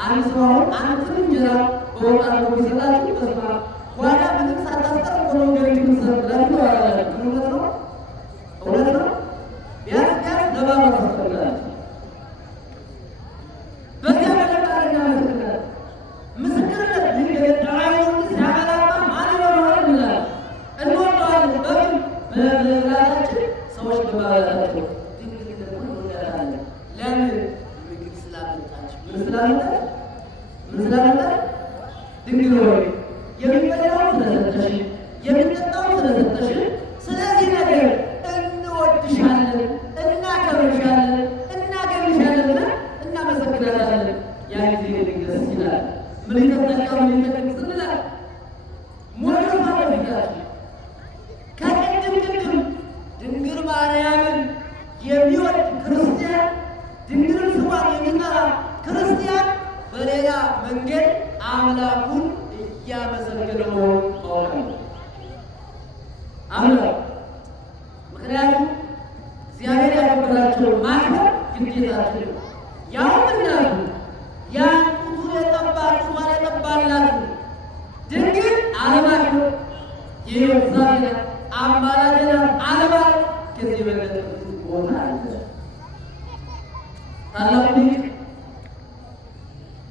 አንድ ሰው አሁን አንድ እንጀራ በወጣት ነው የሚሰጣችሁ በስማ ጓዳ ምንም ሳታስቀር እኮ ነው ገቢ ምሰጥላችሁ ተባላላችሁ። እውነት ነው እውነት ነው። ቢያንስ ቢያንስ ለባባ ታስቀርላችሁ በዚያ መለቃረኛ ምስክርነት ምስክርነት ይገደራዩን ሲያበላማ ማን ይሆናል ይላል እንወጣለን በምን በመላላችን ሰዎች በማለታቸው ድንግል ደግሞ እንወዳታለን። ለምን ምግብ ስላመጣች ምን ስላመጣች ምን ስላመጣች ድንግል ሆይ የሚበላውን ስለሰጠሽ የሚጠጣውን ስለሰጠሽ ስለዚህ ነገር እንወድሻለን፣ እናከብርሻለን፣ እናገርሻለን ብለን እናመሰግናታለን። ያ ጊዜ ድንግል ደስ ይላል። ምን ይጠጣ ምን ይጠቅም ስንላል ሞት ማለት ይችላል። ከቅድም ድንግል ማርያምን የሚወድ ክርስቲያን ድንግልን ስሟን የሚጠራ ክርስቲያን በሌላ መንገድ አምላኩን እያመሰገነ መሆኑን ማወቅ ነው። አምላክ ምክንያቱም እግዚአብሔር ያከበራቸው ማክበር ግዴታችን ነው። ያውም እናቱ ያን ጡቱን ጡቷን የጠባላት ድንግል አለማክበር የሕይወት ዛፍ ናት፣ አማላጅ ናት አለማለት ከዚህ በለጠ ቦታ አለ። ታላቁ ሊቅ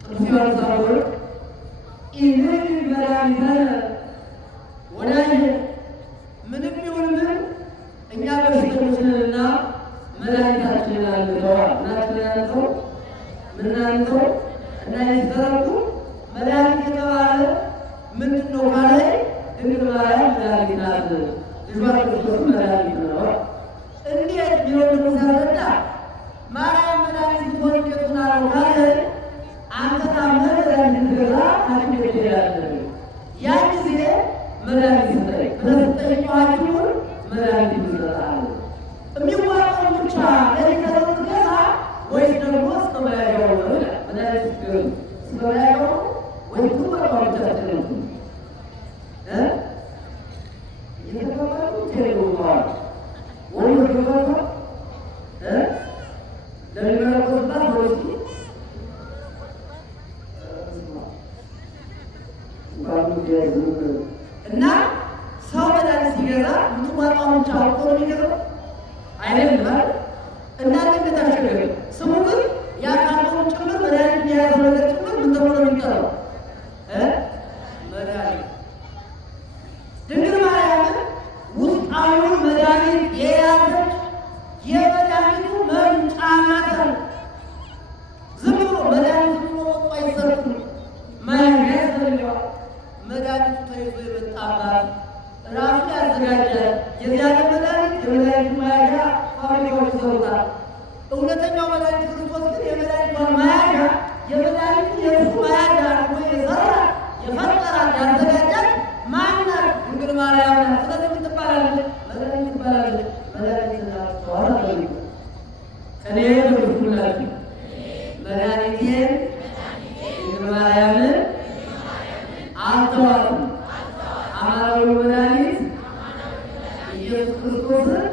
ቅዱስ ዮሐንስ አፈወርቅ ኢንን መድኃኒተነ ወዳጄ ምንም ይሁን ምን እኛ በሽተኞችንና መድኃኒታችንን አንተዋል። ምናችንን አንተው ምናንተው እና የተዘረጉ መድኃኒት የተባለ ምንድን ነው ካለ ድንግል ማርያም መድኃኒት ናት፣ ልጇ ክርስቶስ መድኃኒት ነው። እንዴት ቢሆን ደግሞ ሲያስረዳ ማርያም መድኃኒት ስትሆን እንዴት ሆና ነው ካለ አንተ ታመህ መድኃኒት ልትገዛ ሐኪም ቤት ትሄዳለህ። ያን ጊዜ መድኃኒት ስጠኝ ብለህ ስትጠይቀው ሐኪሙን መድኃኒት ይሰጥሃል። የሚዋጣውን ብቻ ለሊት ትገዛ ወይስ ደግሞ እስከ መያዣው ነው ይላል። መድኃኒት ስትገዙ እስከ መያዣው ወይስ ትወጣው ብቻ ትገዙ የተከበሩ ቴሌቪዥን ወይ ገባታ ለሚመረቆስባት ፖሊሲ እና ሰው መድኃኒት ሲገዛ የምትዋጣውን ብቻ አውጥቶ ነው የሚገዛው አይደለም ማለት እናንተ እንደታሸገ ስሙ ግን የአካልቶን ጭምር መድኃኒት የያዘው ነገር ጭምር ምን ተብሎ ነው የሚጠራው? መድኃኒት ድንግል ማርያምን ውስጣዊውን መድኃኒት የያዘች የመድኃኒቱ መምጫ ናት። ዝም ብሎ መድኃኒት ብሎ ወጡ አይሰርኩም። መያዣ ያስፈልገዋል። መድኃኒቱ ተይዞ የመጣባት ራሱ ያዘጋጃል። የዚያ መድኃኒት የመድኃኒቱ መያዣ ፋብሪካዎች ይሰሩታል። እውነተኛው መድኃኒት ክርስቶስ ግን የመድኃኒቷን መያዣ የመድኃኒቱ የእሱ መያዣ አድርጎ የሰራ የፈጠራት ያዘጋጃት ማናት? ድንግል ማርያም ናት። ስለዚህ ምን ትባላለች? መድኃኒት ትባላለች። መድኃኒት ናቸዋል ከኔ በኩላችሁ መድኃኒቴን ድንግል ማርያምን አልተዋትም። አማናዊው መድኃኒት ኢየሱስ ክርስቶስን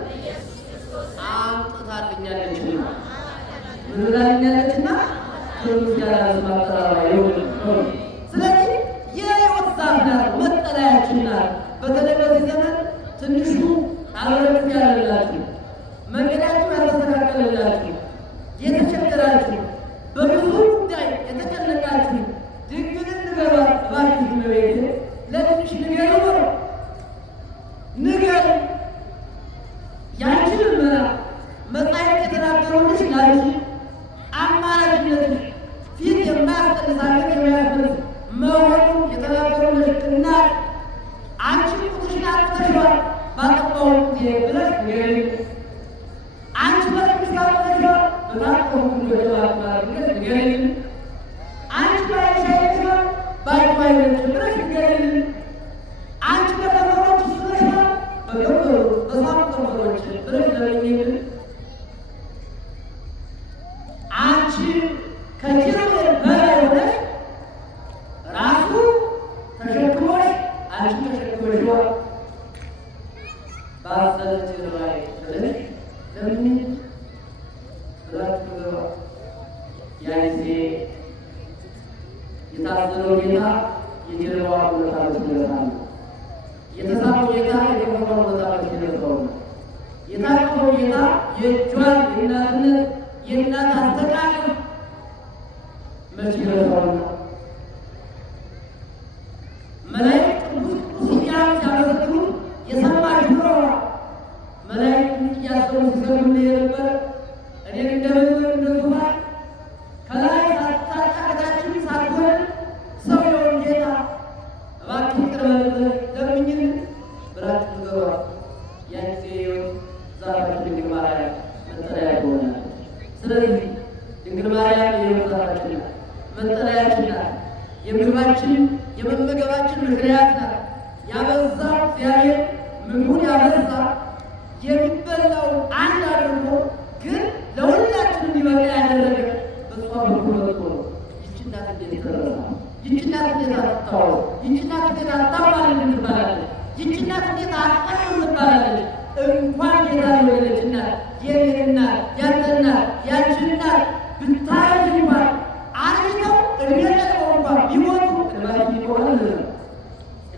አምጥታልኛለችና ምን ብላልኛለችና ክርስቲያን ማጠራራ ይሁን። ስለዚህ የሕይወት ዛፍ ናት፣ መጠለያችን ናት። በተለይ በዚህ ዘመን ትንሹ አልበረክት ያለላችሁ መንገዳችሁ ያልተስተካከለላችሁ የተቸገራችሁ በብዙ ጉዳይ የተጨነቃችሁ ድንግልን ንገሯት እባክህ እመቤቴ ለትንሽ ንገሩ ነው ንገሩ ያንቺን ልመና መጻሕፍት የተናገሩልሽ ላንቺ አማላጅነትሽ ፊት የማያስጠልሳለት የሚያስፈልስ መሆኑን የተናገሩልሽ እናት አንቺ ጡትሽን አጥተሽዋል ባጠባው ጊዜ ብለሽ ንገሪ። አንቺ በትንሽ ታጥተሽዋል በታጠቡ ገደላት ማለት ንገሪ። አንቺ ባይሻ ይችላል ባይባይ ብለሽ ንገሪ። ላይ ስለዚህ ለምን ብላችሁ ያ ጊዜ የታዘለው ጌታ የጀርባዋ ሁለታዎች ይለታል። የተሳበው ጌታ የከፈለው ሁለታዎች ይለታል። የታቀፈው ጌታ የእጇን የእናትነት የእናት አስተቃቀፍ መች ይለታል። መላእክት ቅዱስ ቅዱስ እያሉ ሲያመሰግኑ የሰማች ጆሮ መላእክት እያሰቡ ሲሰግዱ የነበረ እኔን እንደምንበር እንደ ዙፋን ከላይ ሳታቃታችን ሳትሆን ሰው የሆን ጌታ እባክህ ይቅር በለን ለምኝን ብላችሁ ንገሯት። ያን ጊዜ ሕይወት ዛፋችን ድንግል ማርያም መጠለያ ትሆናለች። ስለዚህ ድንግል ማርያም የሕይወት ዛፋችን ናት፣ መጠለያችን ናት፣ የምግባችን የመመገባችን ምክንያት ናት። ያበዛው እግዚአብሔር ምግቡን ያበዛ የሚበላው አንድ አድርጎ ግን ለሁላችን እንዲበቃ ያደረገ በሷ በኩል መጥቶ ነው። ይህች እናት እንዴት ተረሳ? ይህች እናት እንዴት አትታወቅ? ይህች እናት እንዴት አታማልድ እንባላለን? ይህች እናት እንዴት አትቀር እንባላለን? እንኳን ጌታ የወለደች እናት የኔ እናት ያንተ እናት ያንቺ እናት ብታረጅ እንኳን አርጅተው እድሜ ጠቅመው እንኳን ቢሞቱ እድሜያቸው ይቆማል።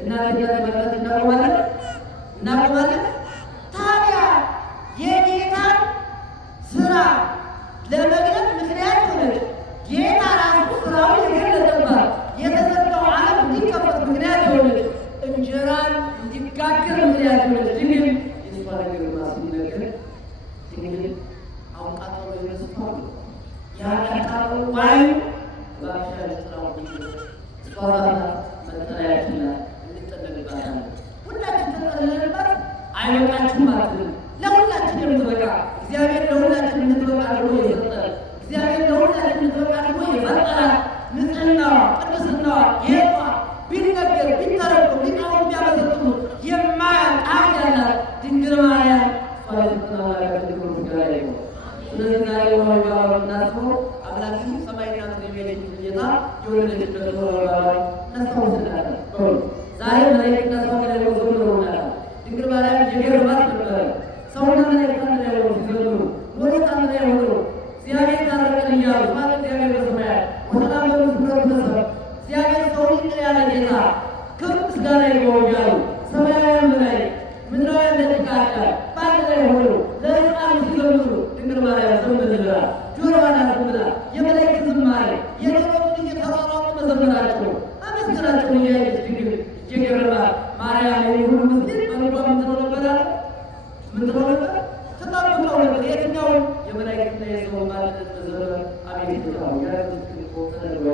እናት እያተመለስ እናቆማለን። ታዲያ የጌታን ስራ ለመግለጥ ምክንያት ሆነች። ጌታ ራሱ ስራውን የገለጠባት የተዘጋው ዓለም እንዲከፈት ምክንያት የሆነች እንጀራን እንዲጋገር ምክንያት የሆነች ድንግል የእሷ ነገር ሲነገር ድንግል አውቃጠሎ ይመስፋሉ ያቃጣሉ ዋዩ ባሻ ስራው ስፋታና መጠለያችን እንጠለልባታለን። ሁላችን ተጠለልባት አይበቃችሁም ማለት ነው። ለሁላችን የምትበቃ እግዚአብሔር ለሁላችን የምትበቃ አድርጎ የሰጠ እግዚአብሔር ለሁላችን የምትበቃ አድርጎ የፈጠራት ንጽሕናዋ ቅድስናዋ ጌጧ ቢነገር ቢተረጎም ሊቃውንት ቢያመሰጥሩ የማያልቅ ያላት ድንግል ማርያም ስለዚህ ዛሬ ወር ባባ እናስበው አምላክም ሰማይና ምድር ጌታ የወለደችበት ወር ባባ እናስታውስላለን። ዛሬ መላእክት እናስባለ ዘምረውናል። ድንግል ማርያም የገረማት ነበረ። ሰውና መላእክት አንድ ላይ ሆነው ሲዘምሩ ወዴት አንድ ላይ ሆነው እግዚአብሔር ታረቀን እያሉ ማለት እግዚአብሔር በሰማያት ወሰላም በምስክረት ተሰብ እግዚአብሔር ሰው ይቅር ያለ ጌታ ክብር ምስጋና ይግባው እያሉ ሰማያውያን መላእክት ምድራውያን ደቂቃ በአንድ ላይ ሆነው ለሕፃኑ ሲዘምሩ ድንግል ማርያም ዝም ብላ ጆሮዋን አዝምላ የመላእክት ዝማሬ የጸሎቱን እየተሯሯጡ መዘመራቸው አመስገናቸው እያለች ድንግል እየገረማት ማርያም የሁሉ ምስጢር በልቧ ምትለው ነበር አለ ምትለው ነበር ተጣብቀው ነበር። የትኛው የመላእክትና የሰው ማለበት በዘመን አቤት ይታው ያለበት ተደረገ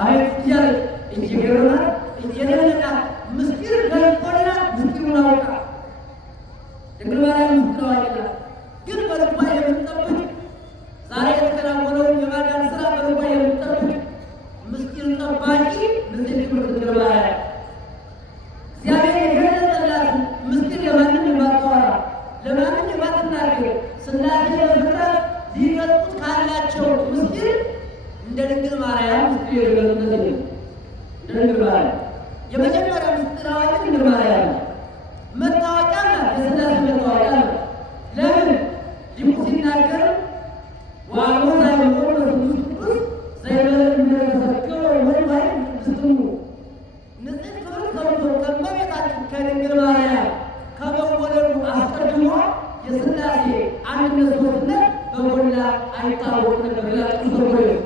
አቤት እያለች እየገረማት እየደነቃት ምስጢር ገልጦና ምስጢሩን አውቃ ድንግል ማርያም ምስጢር አዋቂና ግን በልቧ የምትጠብቅ ዛሬ የተከናወነውን የማዳን ስራ በልቧ የምትጠብቅ ምስጢር ጠባቂ ምስጢር ክብርት ድንግል ማርያም እግዚአብሔር የገለጠላት ምስጢር ለማንም የማታወራ ለማንም የማትናገር ሥላሴ በፍጥረት ሊገልጡት ካላቸው ምስጢር እንደ ድንግል ማርያም ምስጢር የገለጡለት እንደ ድንግል ማርያም የመጀመሪያ ምስጢር አዋቂ ድንግል ማርያም መታወቂያ ናት። የሥላሴ መታወቂያ ናት። ለምን ሊቁ ሲናገር ዋኖ ሳይሆን በስሉስ ቅዱስ ዘይበለ እንደተሰከረ ወይባይ ስትሙ ንጽሕት ክብርት ተብሎ ከእመቤታችን ከድንግል ማርያም ከመወለዱ አስቀድሞ የሥላሴ አንድነት ሦስትነት በጎላ አይታወቅ ነበር ይላል ቅዱስ ገብርኤል።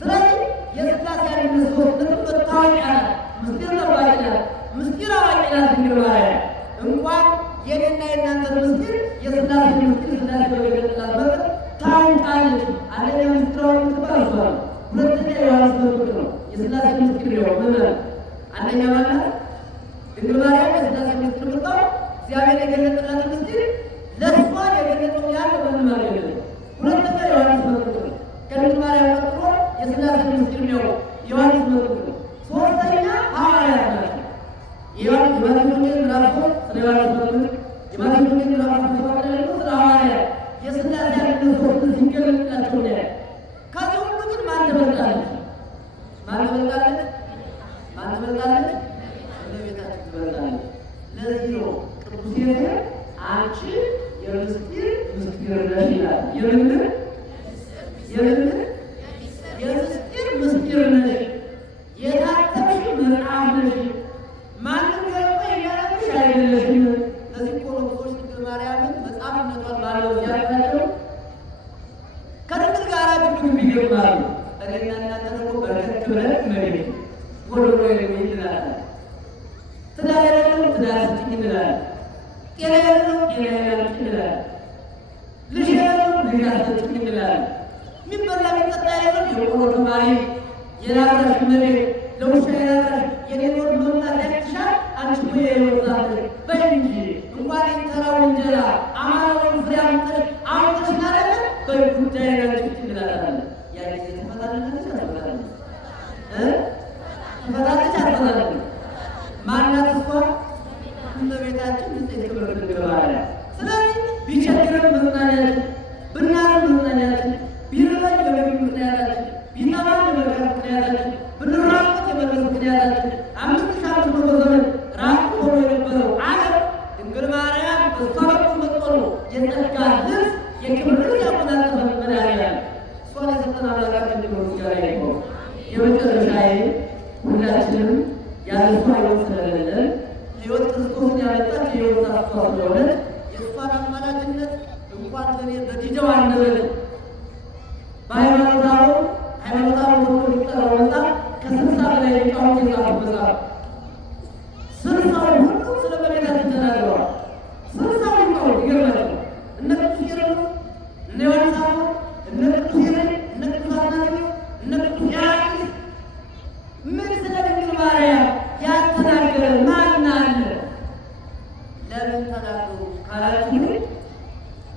ስለዚህ የሥላሴ አንድነት ሦስትነት መታወቂያ ናት። ምስጢር ጠባቂ ናት። ምስጢር አዋቂ ናት ድንግል ማርያም። እንኳን የኔና የእናንተን ምስጢር የሥላሴ ምስጢር ሥላሴ በገለጠላት መጠን ታውቃለች። አንደኛ ምስጢራዊ የምትባል እሷ ነው። ሁለተኛ ዮሐንስ በፍቅር ነው። የሥላሴ ምስጢር ነው ምን አንደኛ ማለት ድንግል ማርያም የሥላሴ ምስጢር ምጣው እግዚአብሔር የገለጠላት ምስጢር ለእሷ የገለጠው ያለ ምንም አልገለጠም። ሁለተኛ ዮሐንስ በፍቅር ነው። ከድንግል ማርያም ቀጥሎ የሥላሴ ምስጢር ነው ዮሐንስ በፍቅር ነው። ሶስተኛ ሐዋርያት ናቸው። የማቴዎስ ወንጌል ምዕራፍ 3 ስለ ዮሐንስ በፍቅር የማቴዎስ ወንጌል ምዕራፍ 7 ላይ ደግሞ ስለ ሐዋርያት የሥላሴ አንድነት ሦስትነት ሲገለጥላቸው ነው። ከዚህ ሁሉ ግን ማን ትበልጣለች? ማን ትበልጣለች? ማን ትበልጣለች? እመቤታችን ትበልጣለች። ለዚህ ነው ቅዱስ ኤፍሬም አንቺ የምስጢር ምስጢር ነሽ ይላል። የምስጢር ምስጢር ነሽ፣ የታተምሽ መጽሐፍ ነሽ፣ ማንም ገልጦ የሚያነብሽ አይደለሽም። እነዚህ ኮሎሶች ድንግል ማርያምን መጽሐፍነቷን ባለው ያላቸው ከድንግል ጋር ግብግብ ይገባሉ። እኔና እናንተ ደግሞ በርከት ብለን መቤት ጎዶሎ የሚል እንላለን። ትዳር ያለው ትዳር ስጭኝ እንላለን። ጤና ያለው ጤና ያለው እንላለን። ልጅ ያለው ልጅ አስጠጭኝ እንላለን። የሚበላ የሚጠጣ ያለው የቆሎ ተማሪ የራራሽ መቤት ለውሻ የራራሽ የኔኖር መምጣት ያክሻል። አንቺ እኮ የወጣለሽ በይ እንጂ እንኳን የተራውን እንጀራ አማራውን ፍሬ አምጥተሽ አምጥተሽ ናረለ በጉዳይ ናቸው እንላለን። ያ ጊዜ ትፈታለች አትፈታለች? ትፈታለች አትፈታለች? ማናት እሷ? እመቤታችን ንጽሕት ክብርት ድንግል ማርያም። ስለዚህ ቢቸግረን መጽናኛችን፣ ብናዝን መጽናኛችን፣ ቢርበን የምግብ ምክንያታችን፣ ቢጠማን የመርካት ምክንያታችን፣ ብንራቆት የመልበስ ምክንያታችን 5500 ዘመን ራቁት ሆኖ የነበረው ዓለም ድንግል ማርያም በእሷ በኩል መጥቶ ነው የጸጋ ልብስ የክብር ልብስ ያጎናጸፈን መድኃኒዓለም። እሷን የሰጠን አምላካችን ክብር ምስጋና ይግባው። የመጨረሻዬ ሁላችንም ያለ እሷ ሕይወት ስለሌለን ሕይወት ክርስቶስን ያመጣች የሕይወት አስቷ ስለሆነች የእሷን አማላጅነት እንኳን ለኔ በዲጃው አንደበት በሃይማኖታዊ ተብሎ የሚጠራው መጽሐፍ ከ60 በላይ ሊቃውንት የጻፉት መጽሐፍ 60 ሁሉ ስለ እመቤታችን ተናግረዋል። 60 ሊቃውንት ይገርማል። እነ ቅዱስ ቄርሎስ፣ እነ ዮሐንስ አፈወርቅ፣ እነ ቅዱስ ሄሬን፣ እነ ቅዱስ አትናቴዎስ፣ እነ ቅዱስ ኢራቅሊስ ምን ስለ ድንግል ማርያም ያልተናገረ ማን አለ? ለምን ተናገሩ ካላችሁ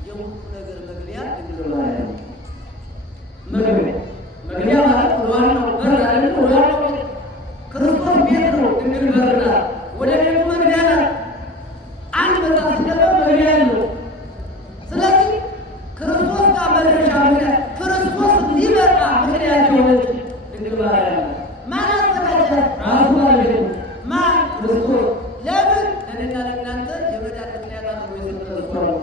የሁሉ ነገር መግቢያ ድንግል ማርያም። መግቢያ ማለት ዋናው በር አይደለም። ዋናው ክርስቶስ ቤት ነው። ድንግል በር ናት። ወደ ቤቱ መግቢያ ናት። አንድ መጽሐፍ ሲገባ መግቢያ ነው። ስለዚህ ክርስቶስ ጋር መድረሻ ምክንያት ክርስቶስ ሊመጣ ምክንያት የሆነች ድንግል ማርያም ናት። ማን አዘጋጃት? ራሱ ባለቤቱ ማን? ክርስቶስ። ለምን ለእኔና ለእናንተ የመዳን ምክንያት አድርጎ የሰጠን እሷ ነው።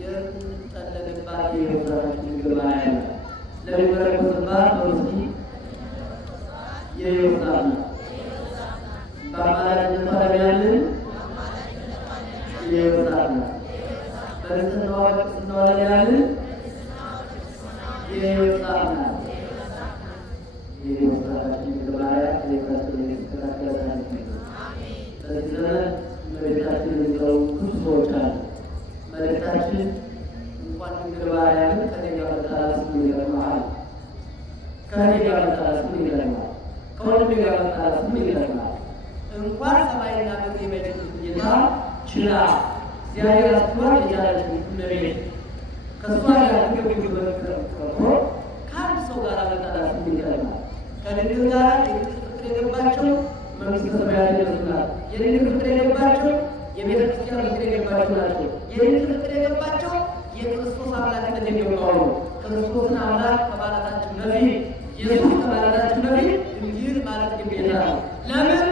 የምንጠለልባት የሕይወታችን ድንግል ማርያም ናት። ለሚመለከትባት በውስጥ የሕይወት ናት። በአማላጅነቷ ለሚያምን የሕይወት ናት። በንጽሕናዋ በቅድስናዋ ለሚያምን የሕይወት ናት። የሕይወት ናታችን ድንግል ማርያም ቤታችን የተከላከለች። በዚህ ዘመን እመቤታችን የሚጠሩ ብዙ ሰዎች አሉ። መልእክታችን እንኳን ድንግል ማርያምን ከኔ ጋር መጣላት ምን ይገርምሃል? ከኔ ጋር መጣላት ምን ይገርምሃል? ከወንድሜ ጋር መጣላት ምን ይገርምሃል? እንኳን ሰማይና ምድር የማይችሉት ጌታ ችላ እግዚአብሔር አስቷል የቻለች እመቤት ከእሷ ጋር ግብግብ በመቅረብ ከአንድ ሰው ጋር መጣላት ምን ይገርምሃል? ከድንግል ጋር የድንግል ፍቅር የገባቸው መንግሥተ ሰማያት ይደርሱናል። የድንግል ፍቅር የገባቸው የቤተ ክርስቲያን ፍቅር የገባቸው ናቸው። የድንግል ፍቅር የገባቸው የክርስቶስ አምላክነት የሚገባው ነው። ክርስቶስን አምላክ ከማለታችን በፊት ኢየሱስ ከማለታችን በፊት ድንግል ማለት ግዴታ ነው። ለምን?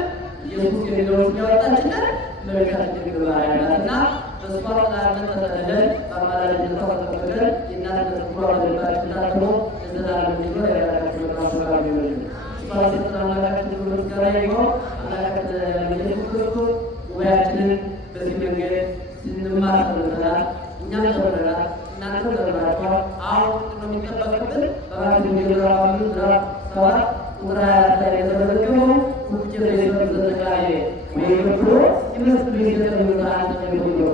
ኢየሱስ የሚለውን ያወጣችልን እመቤታችን ድንግል ማርያም ናትና በእሷ ጥላነት ተጠልለን በአማላጅነቷ ተጠብቀን የእናትነት ፍቅሯ በልባችን ታትሞ ለዘላለም እንዲኖር ያደረጋችሁ በጣም ሰላም ይሆን። እሷ የሰጠን አምላካችን ክብር ምስጋና ይግባው። አምላካችን ኢየሱስ ክርስቶስ ጉባኤያችንን በዚህ መንገድ ስንማር ሰንብተናል። እኛም ተምረናል። እናንተም ተምራችኋል። አሁን ምንድን ነው የሚጠበቅብን? በማቴዎስ ወንጌል ምዕራፍ 7 ቁጥር 24 ላይ የተመዘገበው ሁልጊዜ በይሰጥ ዘጠቃየ ወይ ብሎ ይመስል ይሰጥ ይወጣል ተብሎ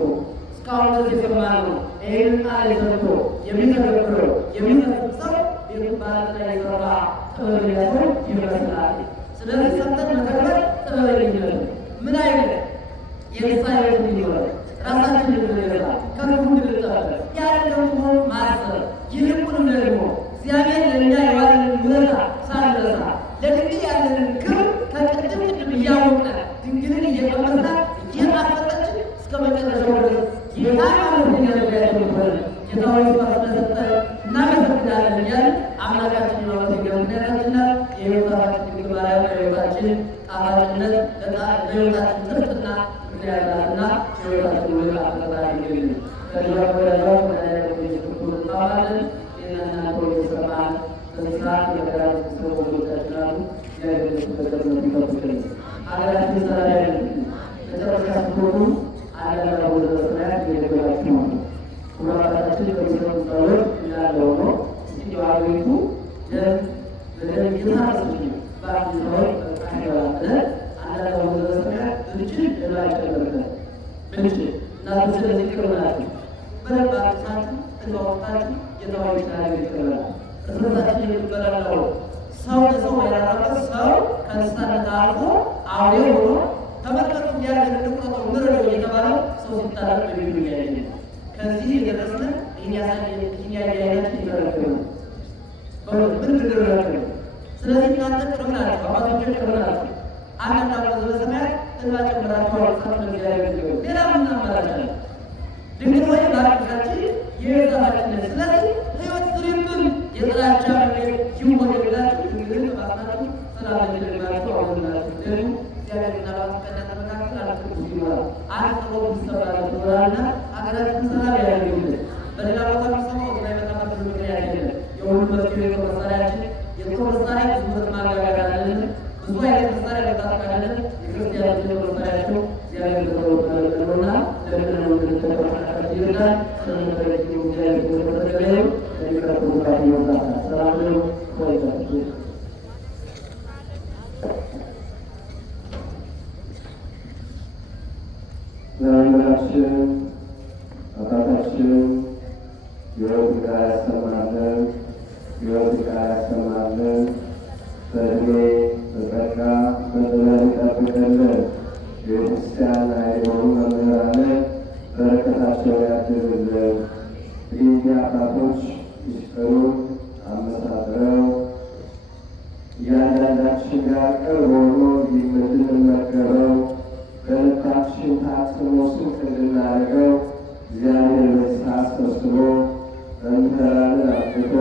እስካሁን ድረስ የሰማነው ይህን ቃል ሰምቶ የሚተገብረው የሚፈጽም ሰው ቤቱን በዓለት ላይ የሰራ ጥበበኛ ሰው ይመስላል። ስለዚህ ሰምተን መተግበር ጥበበኝነት ምን አይነት የንስሐ ሕይወት እንዲኖረን ራሳችንን እንድንገዛ ከክፉ እንድንጠበቅ ያንን ደግሞ ማሰብ ይልቁንም ደግሞ እግዚአብሔር ለእኛ የዋለንን ውለታ ሳንረሳ ለድንግል ያለንን ክብር ከቅድም እያወቅን ድንግልን እየቀመስናት እየጣፈጠችን እስከ መጨረሻው ድረስ ጌታ ማለትኛ ያቸው ሆነ ጌታዊ ስለሰጠን እናመሰግናለን እያልን አምላካችን የማመሰገን ምክንያታችንና የሕይወታችን ድንግል ማርያም ለሕይወታችን ጣፋጭነት ለሕይወታችን ትርፍና ያላትና ሕይወታችን ወደ አፈጣሪ ይገኝ ከዚያ በረዳው መድኃኒዓለም ኢየሱስ ክርስቶስ ባባልን የእናንተ ወይሰማን በስርዓት የመከራት ሰዎቻችን አሉ ያገለሱ በቀርነት ይጠብቅልን። ሀገራችን ሰላም ያድርግልን። መጨረሻ ስትሆኑ አለላ ወደ ሰማያት እየገባችሁ ነው። ኩራታችን በሚሰሩ ጸሎት እንዳለ ሆኖ እስቲ ሀገሪቱ በደም እየታረሰች ነው። በአንድ ሰዎች በቃሽባለ አለላ ወደ ሰማያት ብንችል ለማይጨመርበት ብንችል እናቱ ስለዚህ ቅርብናችሁ በደንብ አርሳችሁ ተዋወጣችሁ የተዋዊ ስላለ ይቀበላል። እርሳችን የሚበላለው ሰው ለሰው ያላረፈ ሰው ከእንስሳነት አልፎ አውሬ ሆኖ ተመልከቱ እንዲያደርግ ልቆጠሩ ምረዶ እየተባለው ሰው ሲታረቅ በሚሉ እያየ ከዚህ የደረስን እያያያችን ይፈረግ ነው። በእውነት ምን ትደረግ ነው? ስለዚህ እናንተ ቅርብ ናቸው፣ አባቶች ቅርብ ናቸው። አንድ አምላክ በሰማያት እንባ ጨምራችሁ አውጥታችሁ ለእግዚአብሔር ይገቡ። ሌላ ምን አማራጭ አለ? ድንግል ሆይ ባርካችን የቤዛችን ነን። ስለዚህ ሕይወት ስሪብን የጥላቻ መንገድ ይወገድላችሁ። ድንግልን ተባርካችሁ ሰላም ለሚልላችሁ አውግላችሁ ደግሞ እግዚአብሔርና ባስቀና ተመካከል አልክም ይኖራል። አንድ ሰው ይሰባል ይኖራልና ሀገራችን ሰላም ያደርግልን። በሌላ ቦታ ሰው እንዳይመጣበት ምክንያት ያደርግልን። የሁሉ መስኪ የጦር መሳሪያችን የጦር መሳሪያ ብዙ ማጋጋዳለን ብዙ አይነት መሳሪያ ለታጠቃለን። የክርስቲያኖች የጦር መሳሪያቸው እግዚአብሔር ተወጣለና ለምን እንደተጠራቀቀ ይላል። ስለነበረች እግዚአብሔር ተወጣለና ለሚቀርቡ ጋር ይወጣል። ሰላም ነው ቆይታችሁ ዘመናችን አባታችን የወት ቃል ያስተማርን የወት ቃል ያስተማርን በእድሜ በጸጋ በጥበብ ይጠብቅልን። የቤተክርስቲያን ኃይል የሆኑ መምህራንን በረከታቸው ያድርልን። እንግዲህ አባቶች ሚስጥሩን አመሳጥረው እያንዳንዳችን ጋር ቅርብ ሆኖ እንድንመገበው በልባችን ታትሞ ስንቅ እንድናደርገው እግዚአብሔር በዚህ ሰዓት ሰብስቦ መምህራንን አብቅቶ